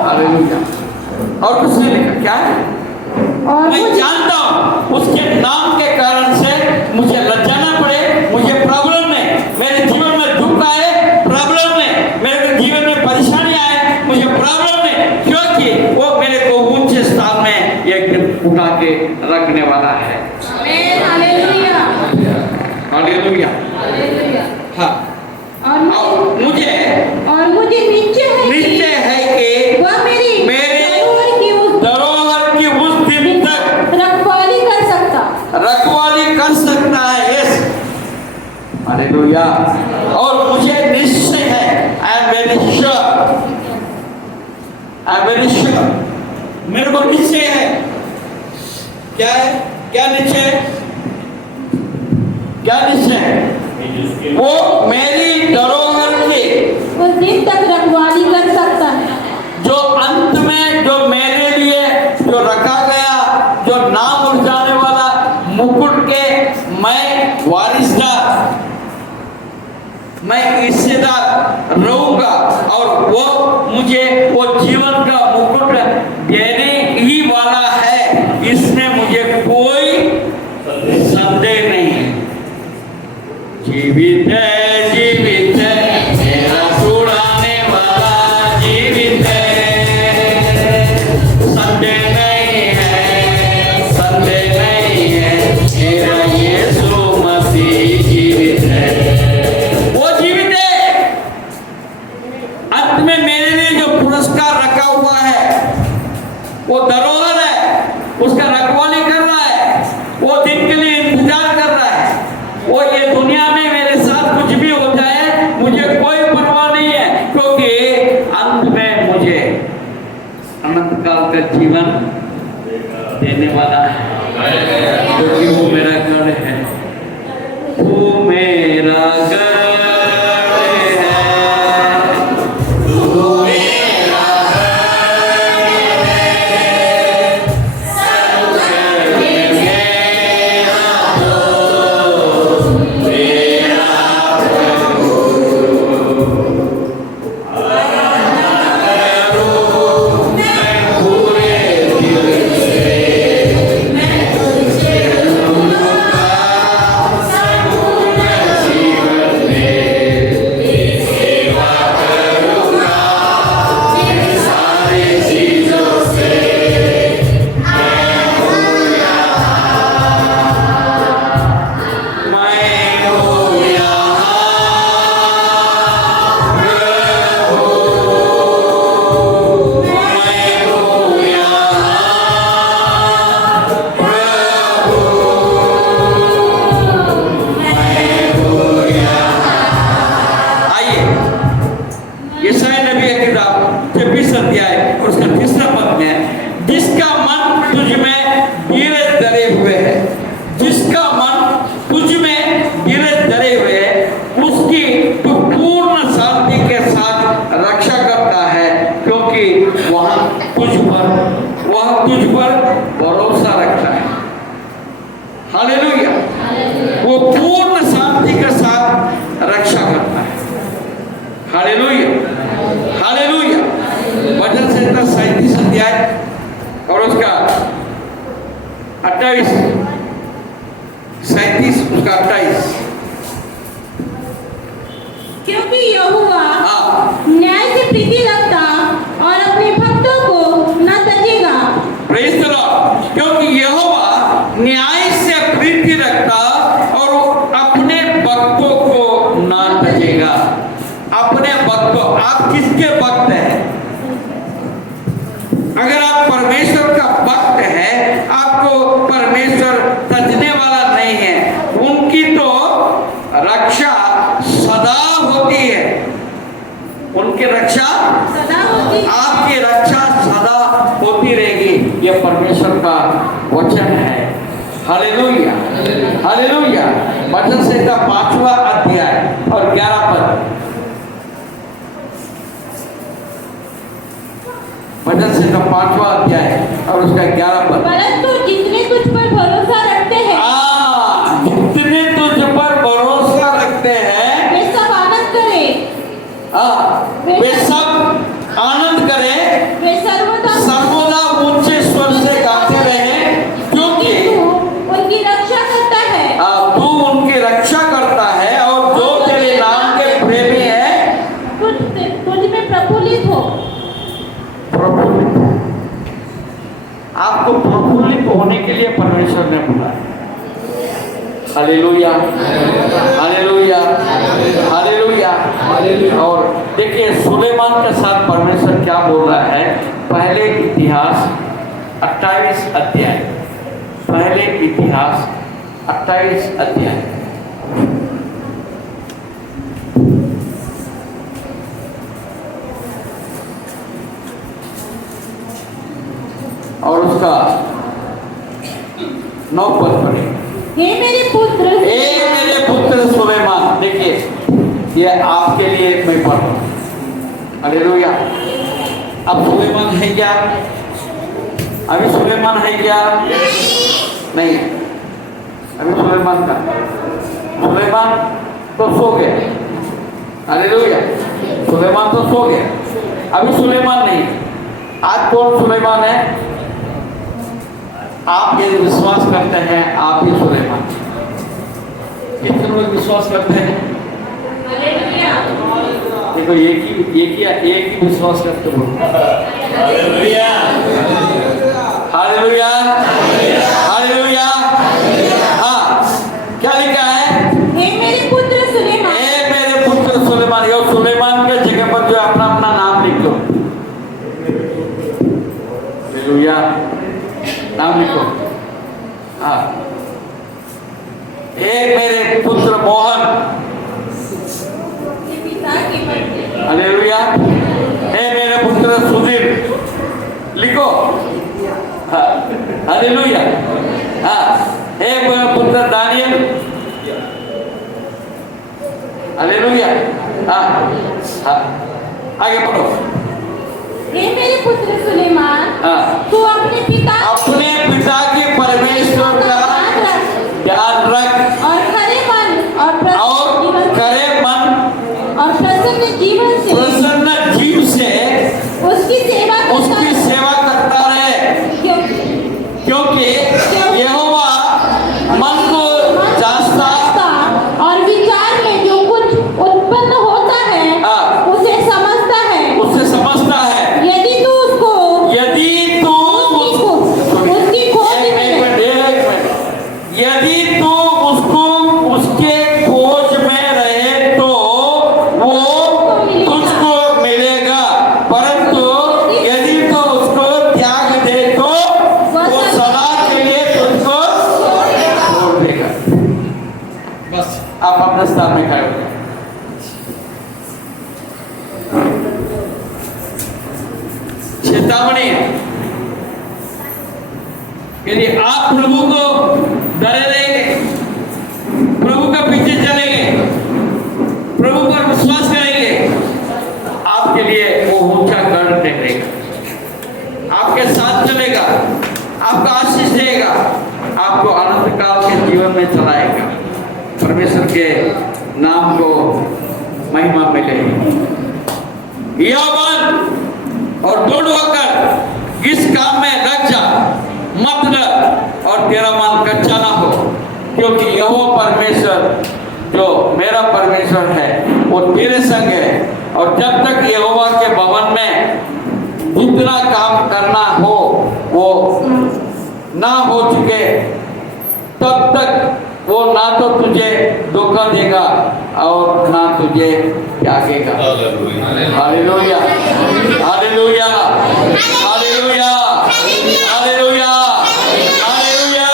हालेलुया। और कुछ नहीं लिखा क्या है? और मैं जानता हूँ उसके नाम के कारण से मुझे लजाना पड़े, मुझे प्रॉब्लम नहीं, मेरे जीवन में दुख आए प्रॉब्लम नहीं, मेरे जीवन में परेशानी आए मुझे प्रॉब्लम नहीं, क्योंकि वो मेरे को ऊंचे स्थान में एक दिन उठा के रखने वाला है। हालेलुया। हालेलुया। हाँ। और मुझे निश्चय है कि वह मेरे धरोहर की उस दिन तक रखवाली कर सकता है। Yes, hallelujah. और मुझे निश्चय है, आई एम वेरी श्योर, मेरे को निश्चय है क्या है? क्या निश्चय है? क्या निश्चय है? कि जिसके वो मेरी धरोहर की उस दिन तक रखवाली कर सकता है जो अंत में जो मेरे लिए जो रखा गया, जो नाम उठ जाने वाला मुकुट के मैं वारिसदार, मैं हिस्सेदार रहूंगा और वो मुझे वो जीवन का मुकुट देने ही वाला है, इसमें मुझे कोई संदेह नहीं है। जीवित है, जीवित है, मेरा छुड़ाने वाला जीवित है, संदेह नहीं है, संदेह नहीं है, मेरा यीशु मसीह जीवित है। वो जीवित है। अंत में मेरे लिए जो पुरस्कार रखा हुआ है, वो धरोहर है, उसका रखवाली कर रहा है, वो दिन के लिए इंतजार कर रहा है। वो ये दुनिया में मेरे साथ कुछ भी हो जाए मुझे कोई परवाह नहीं है, क्योंकि अंत में मुझे अनंत काल का जीवन देने वाला है, क्योंकि वो मेरा गढ़ है, वो मेरा गढ़ है, वो मेरा गढ़ है, सब मेरा दोस्त, मेरा प्रभु, मैं पूरे दिल से मैं तुझे लूंगा, संपूर्ण जीवन में तेरी सेवा करूंगा, तेरी सारी चीजों से मैं हूँ यहाँ, मैं हूँ यहाँ प्रभु, मैं हूँ यहाँ प्रभु, मैं हूँ यहाँ। आइए यशायाह नबी की किताब 26 अध्याय और उसका 3रा पद में, जिसका मन तुझ में गिरे धरे हुए है, जिसका मन तुझ में गिरे धरे हुए है, उसकी तू पूर्ण शांति के साथ रक्षा करता है, क्योंकि वह तुझ पर भरोसा रखता है। हालेलुया। वो पूर्ण शांति के साथ रक्षा करता है। Hallelujah, hallelujah. भजन संहिता 37 अध्याय और उसका 28, 37 उसका 28। क्योंकि यहोवा हाँ, न्याय से प्रीति रखता और अपने भक्तों को न तजेगा। Praise the Lord. क्योंकि यहोवा न्याय से प्रीति रखता और वो अपने भक्तों को ना तजेगा। अपने भक्तों, आप किसके भक्त हैं? अगर आप परमेश्वर का भक्त है, आपको परमेश्वर तजने वाला नहीं है। उनकी तो रक्षा सदा होती है, उनकी रक्षा सदा होती है। आपकी रक्षा सदा होती रहेगी। ये परमेश्वर का वचन है। Hallelujah, hallelujah. भजन संहिता 5वां अध्याय और 11 पद। भजन संहिता 5वां अध्याय और उसका 11 पद। परंतु जितने तुझ पर भरोसा रखते हैं जितने तुझ पर भरोसा रखते हैं वे सब आनंद करें, वे सब आनंद करें, वे सर्वदा ऊंचे स्वर से गाते रहे, क्योंकि तू उनकी रक्षा करता है। तू उनकी रक्षा करता है और जो तेरे नाम के प्रेमी है तुझ में प्रफुल्लित हो। प्रफुल्लित। आपको प्रफुल्लित होने के लिए परमेश्वर ने बुलाया। Hallelujah, hallelujah, hallelujah. और देखिए सुलेमान के साथ परमेश्वर क्या बोल रहा है। पहले इतिहास 28 अध्याय, पहले इतिहास 28 अध्याय और उसका 9 पद पढ़े। हे मेरे पुत्र ए मेरे पुत्र सुलेमान, देखिए ये आपके लिए मैं पढ़ रहा हूँ। हालेलुया। अब सुलेमान है क्या? अभी सुलेमान है क्या? नहीं, अभी सुलेमान का सुलेमान तो सो गए। हालेलुया। सुलेमान तो सो गए, अभी सुलेमान नहीं। आज कौन सुलेमान है? आप यदि विश्वास करते हैं आप ही सुलेमान। कितने लोग विश्वास करते हैं? हालेलुया। देखो एक ही विश्वास करते हो। हालेलुया। Hallelujah, hallelujah. हाँ, क्या लिखा है? हे मेरे पुत्र सुलेमान ए मेरे पुत्र सुलेमान। यो सुलेमान के जगह पर जो अपना अपना नाम लिख लो। हालेलुया, नाम लिखो। हाँ, ए मेरे पुत्र मोहन। के पिता के पद हालेलुया। ए मेरे पुत्र सुधीर, लिखो। हाँ, हालेलुया। हाँ, ए मेरे पुत्र दानियल। हालेलुया। हाँ, हाँ, आगे पढ़ो। हे मेरे पुत्र सुलेमान हाँ, तू अपने पिता के परमेश्वर का ध्यान रख और खरे मन और करे मन और प्रसन्न जीवन से प्रसन्न जीव से उसकी सेवा करता रहे, क्योंकि यहोवा मन को जांचता और विचार में जो कुछ उत्पन्न होता है हाँ। उसे समझता है। यदि तू उसकी खोज में यदि तू उसके खोज में रहे तो वो तुझको मिलेगा, परंतु यदि तू उसको त्याग दे तो वो सदा के लिए तुझको छोड़ देगा। बस आप अपने स्थान में खड़े हो जाए। चेतावनी, यदि आप प्रभु को डरे रहेंगे, प्रभु के पीछे चलेंगे, प्रभु पर विश्वास करेंगे, आपके लिए वो ऊंचा गढ़ ठहरेगा, आपके साथ चलेगा, आपको आशीष देगा, आपको अनंत काल के जीवन में चलाएगा। परमेश्वर के नाम को महिमा मिलेगी। यौवन और दृढ़ होकर इस काम में लग जा, मत डर और तेरा मन कच्चा ना हो, क्योंकि यहोवा परमेश्वर जो मेरा परमेश्वर है वो तेरे संग है। और जब तक यहोवा के भवन में जितना काम करना हो वो ना हो चुके, तब तक वो ना तो तुझे धोखा देगा और ना तुझे त्यागेगा। Hallelujah. Hallelujah, hallelujah, hallelujah, hallelujah, hallelujah.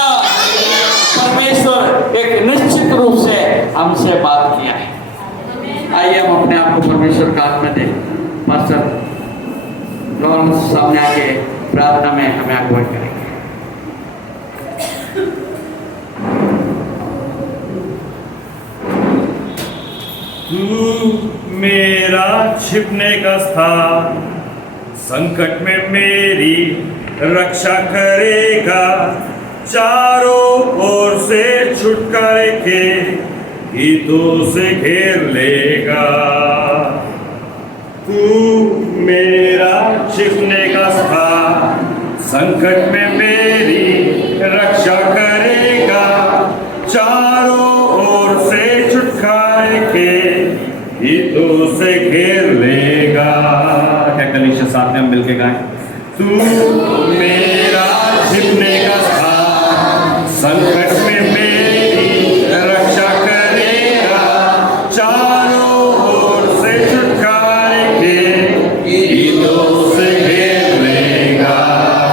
परमेश्वर एक निश्चित रूप से हमसे बात किया है। आइए हम अपने आप को परमेश्वर का हाथ में दें। पास्टर लॉरेंस सामने आके प्रार्थना में हमें अगुवाई करेंगे। तू मेरा छिपने का स्थान, संकट में मेरी रक्षा करेगा, चारों ओर से छुटकारे के गीतों से घेर लेगा। तू मेरा छिपने का स्थान, संकट में मेरी रक्षा करेगा, चारों ओर से छुटकारे के गीतों से घेर लेगा। क्या कलीसिया साथ में हम मिलके गाएं? तू मेरा छिपने का स्थान, संकट में मेरी रक्षा करेगा, चारों ओर से छुटकारे के गीतों से घेर लेगा।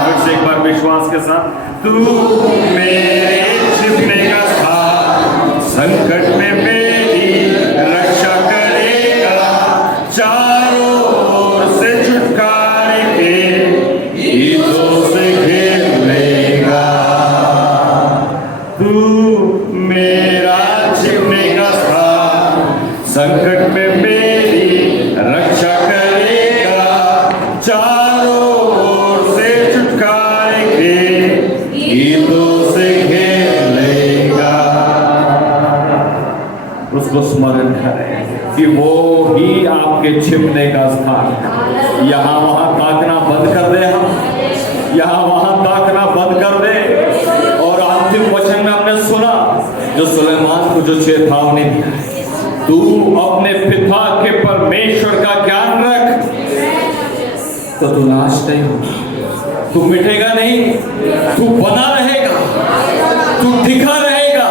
फिर से एक बार विश्वास के साथ, तू मेरे छिपने का स्थान, संकट में मेरी रक्षा करेगा, चारों ओर से छुटकारे के गीतों से घेर लेगा। को स्मरण करें कि वो ही आपके छिपने का स्थान है। यहाँ वहाँ ताकना बंद कर दे, हम यहाँ वहाँ ताकना बंद कर दे। और अंतिम वचन में हमने सुना जो सुलेमान को जो चेतावनी दी, तू अपने पिता के परमेश्वर का ज्ञान रख तो तू नाश नहीं होगा, तू मिटेगा नहीं, तू बना रहेगा, तू टिका रहेगा।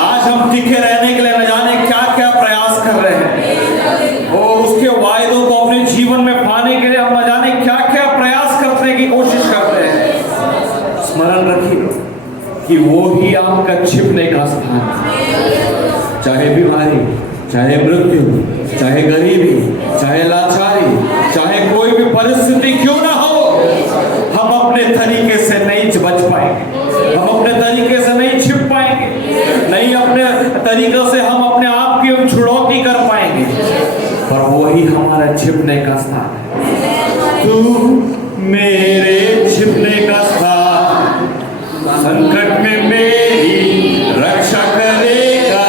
आज हम टिके रहने के लिए न जाने क्या क्या प्रयास कर रहे हैं और उसके वायदों को अपने जीवन में पाने के लिए हम न जाने क्या क्या प्रयास करने की कोशिश करते हैं। स्मरण रखिए कि वो ही आपका छिपने का स्थान है। चाहे बीमारी, चाहे मृत्यु, चाहे गरीबी, चाहे लाचारी, चाहे कोई भी परिस्थिति क्यों ना हो, हम अपने तरीके से नहीं बच पाएंगे, हम अपने तरीके से नहीं छिप पाएंगे, नहीं अपने तरीके से हम अपने आप की छुड़ौती कर पाएंगे, पर वही हमारा छिपने का स्थान है। तू मेरे छिपने का स्थान, संकट में मेरी रक्षा करेगा,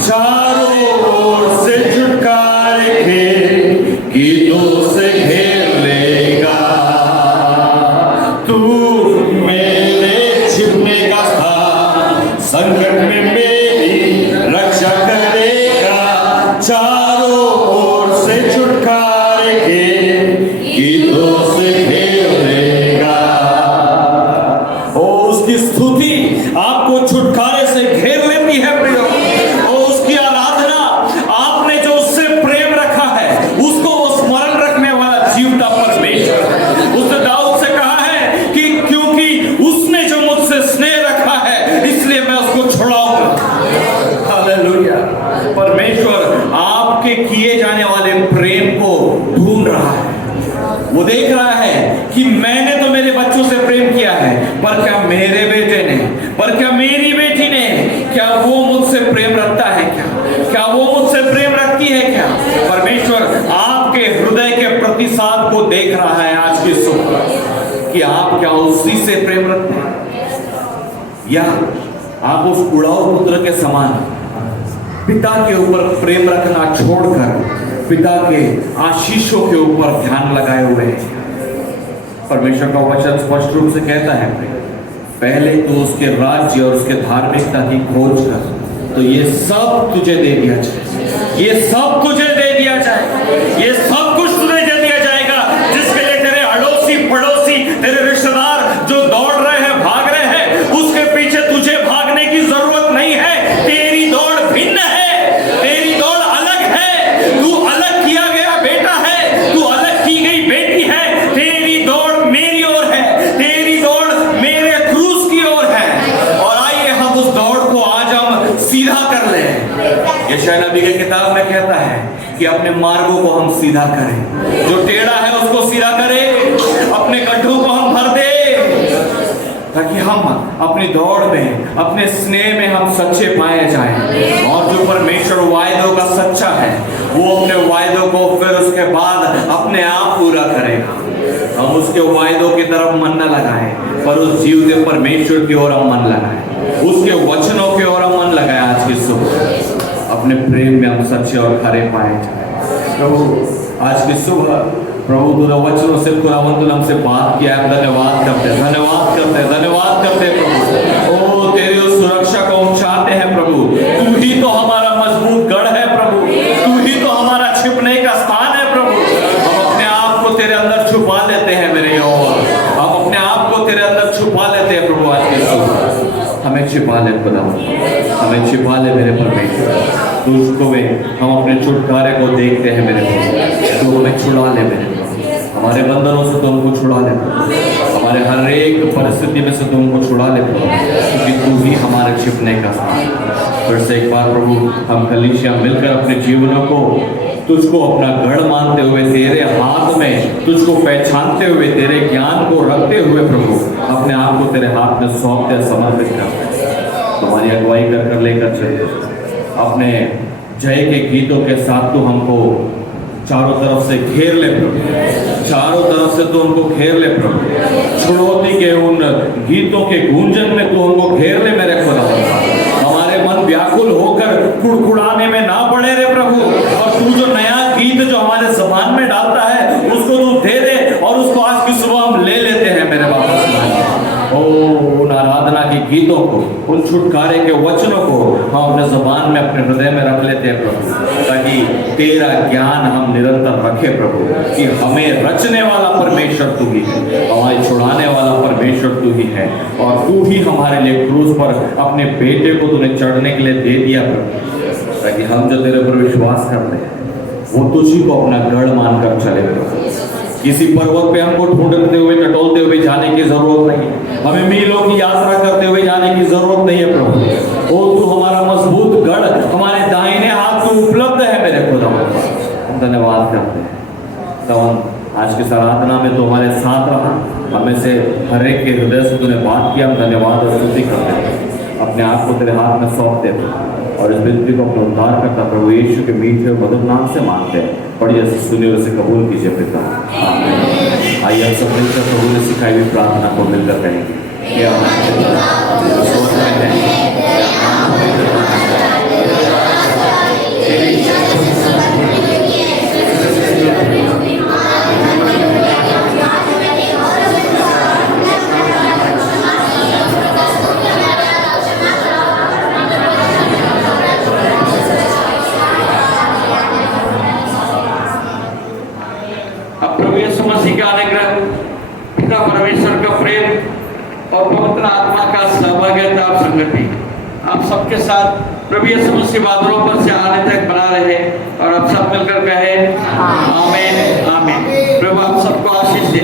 चारों ओर से छुटकारे के गीतों से घेर लेगा। तू मेरे छिपने का स्थान, संकट में मेरी रक्षा करेगा, चारों ओर से छुटकारे के गीतों से घेर लेगा। और उसकी स्तुति आपको छुटकारे से घेर लेती है प्रियो, और उसकी आराधना आपने जो उससे प्रेम रखा है उसको वो स्मरण रखने वाला जीवता परमेश्वर। उसने दाऊद से कहा है कि क्योंकि उसने जो मुझसे स्नेह रखा है इसलिए मैं उसको छुड़ाऊंगा। हालेलुया। परमेश्वर आपके किए जाने वाले प्रेम को ढूंढ रहा है। वो देख रहा है कि मैंने तो मेरे बच्चों से प्रेम किया है, पर क्या मेरे बेटे ने, पर क्या मेरी बेटी ने, क्या वो मुझसे प्रेम रखता है, क्या वो मुझसे प्रेम रखती है क्या? परमेश्वर आपके हृदय के प्रतिसाद को देख रहा है आज की सुबह कि आप क्या उसी से प्रेम रखते हैं या आप उस उड़ाऊ पुत्र के समान पिता के ऊपर प्रेम रखना छोड़कर पिता के आशीषों के ऊपर ध्यान लगाए हुए हैं। परमेश्वर का वचन स्पष्ट रूप से कहता है पहले तो उसके राज्य और उसके धार्मिकता की खोज कर तो ये सब तुझे दे दिया जाए, ये सब तुझे दे दिया जाए, ये सब कुछ तुझे दे दिया जाएगा जिसके लिए तेरे अड़ोसी पड़ोसी तेरे रिश्तेदार जो दौड़ रहे हैं, भाग रहे हैं, उसके पीछे तुझे भागने की जरूरत नहीं है। तेरी दौड़ भिन्न है, तेरी दौड़ अलग है, तू अलग किया गया बेटा है, तू अलग की गई बेटी है। तेरी दौड़ मेरी ओर है, तेरी दौड़ मेरे क्रूस की ओर है। और आइए हम उस दौड़ को आज हम सीधा कर ले। यशायाह नबी की किताब में कहता है कि अपने मार्गों को हम सीधा करें, जो टेढ़ा है उसको सीधा करें, अपने गड्ढों को हम भर दे, ताकि हम अपनी दौड़ में, अपने स्नेह में हम सच्चे पाए जाएं। और जो परमेश्वर वायदों का सच्चा है वो अपने वायदों को फिर उसके बाद अपने आप पूरा करेगा। हम उसके वायदों की तरफ मन न लगाएं, पर उस जीवते परमेश्वर की ओर हम मन लगाएं, उसके वचनों की ओर हम मन लगाएं। आज की सुबह अपने प्रेम में हम सच्चे और खरे पाए जाएं। प्रभु आज की सुबह प्रभु तेरे वचनों से खुदावंद ने हमसे बात किया है। धन्यवाद करते, धन्यवाद करते, धन्यवाद करते प्रभु। ओ तेरी उस सुरक्षा को हम चाहते हैं प्रभु। तू ही तो हमारा मजबूत गढ़ है प्रभु, तू ही तो हमारा छिपने का स्थान है प्रभु। हम अपने आप को तेरे अंदर छुपा लेते हैं मेरे और हम अपने आप को तेरे अंदर छुपा लेते हैं प्रभु। आज की सुबह हमें छिपा ले खुदा, हमें छिपा ले मेरे परमेश्वर। तुझको में हम अपने छुटकारे को देखते हैं मेरे प्रभु। तू हमें छुड़ा ले मेरे, हमारे बंधनों से तुमको छुड़ा ले, हमारे हर एक परिस्थिति में से तुमको छुड़ा ले क्योंकि तू ही हमारे छिपने का स्थान। फिर से एक बार प्रभु हम कलीसिया मिलकर अपने जीवनों को तुझको अपना गढ़ मानते हुए, तेरे हाथ में तुझको पहचानते हुए, तेरे ज्ञान को रखते हुए प्रभु अपने आप को तेरे हाथ में सौंपते समर्पित कर तुम्हारी अगुवाई कर लेकर चले। अपने जय के गीतों के साथ तू हमको चारों तरफ से घेर ले प्रभु, चारों तरफ से तू हमको घेर ले प्रभु। छुड़ौती के उन गीतों के गूंजन में तू हमको घेर ले मेरे खुदा। हमारे मन व्याकुल होकर कुड़कुड़ाने जो हमारे ज़बान में डालता है उसको तू दे दे, और उसको आज की सुबह हम ले लेते हैं मेरे बाबा। ओ उन आराधना के गीतों को, उन छुटकारे के वचनों को हम अपने ज़बान में, अपने हृदय में रख लेते हैं प्रभु, ताकि तेरा ज्ञान हम निरंतर रखें प्रभु, कि हमें रचने वाला परमेश्वर तू ही है, हमारे छुड़ाने वाला परमेश्वर तू ही है, और तू ही हमारे लिए क्रूस पर अपने बेटे को तूने चढ़ने के लिए दे दिया प्रभु, ताकि हम जो तेरे पर विश्वास करते हैं वो तुझी को अपना गढ़ मानकर चले प्रभु। किसी पर्वत पे हमको ढूंढते हुए, टटोलते हुए जाने की जरूरत नहीं है, हमें मीलों की यात्रा करते हुए जाने की जरूरत नहीं है प्रभु। ओ तू हमारा मजबूत गढ़, हमारे दाहिने हाथ तू उपलब्ध है मेरे खुदा। हम धन्यवाद करते हैं तब आज की आराधना में तो हमारे साथ रहा, हमें से हर एक के हृदय से तूने बात किया। हम धन्यवाद और स्तुति करते हैं, अपने आप को तेरे हाथ में सौंप देते हैं, और इस विनती को अपना उद्धार करता प्रभु यीशु के मीठे और मधुर नाम से मांगते हैं। पढ़िए, सुनिए और इसे कबूल कीजिए पिता। आमीन। आइए हम सब मिलकर प्रभु ने सिखाई हुई प्रार्थना को मिलकर कहेंगे। हे हमारे पिता जो स्वर्ग में है, तेरा नाम पवित्र माना जाए, तेरी इच्छा जैसे स्वर्ग में होती है, वैसे पृथ्वी पर भी हो। अब प्रभु यीशु मसीह का अनुग्रह, पिता परमेश्वर का प्रेम और पवित्र आत्मा का सहभागिता और संगति आप सबके साथ प्रभु यीशु मसीह बादलों पर से आने तक बना रहे, और आप सब मिलकर कहे आमीन आमीन। प्रभु आप सबको आशीष दे।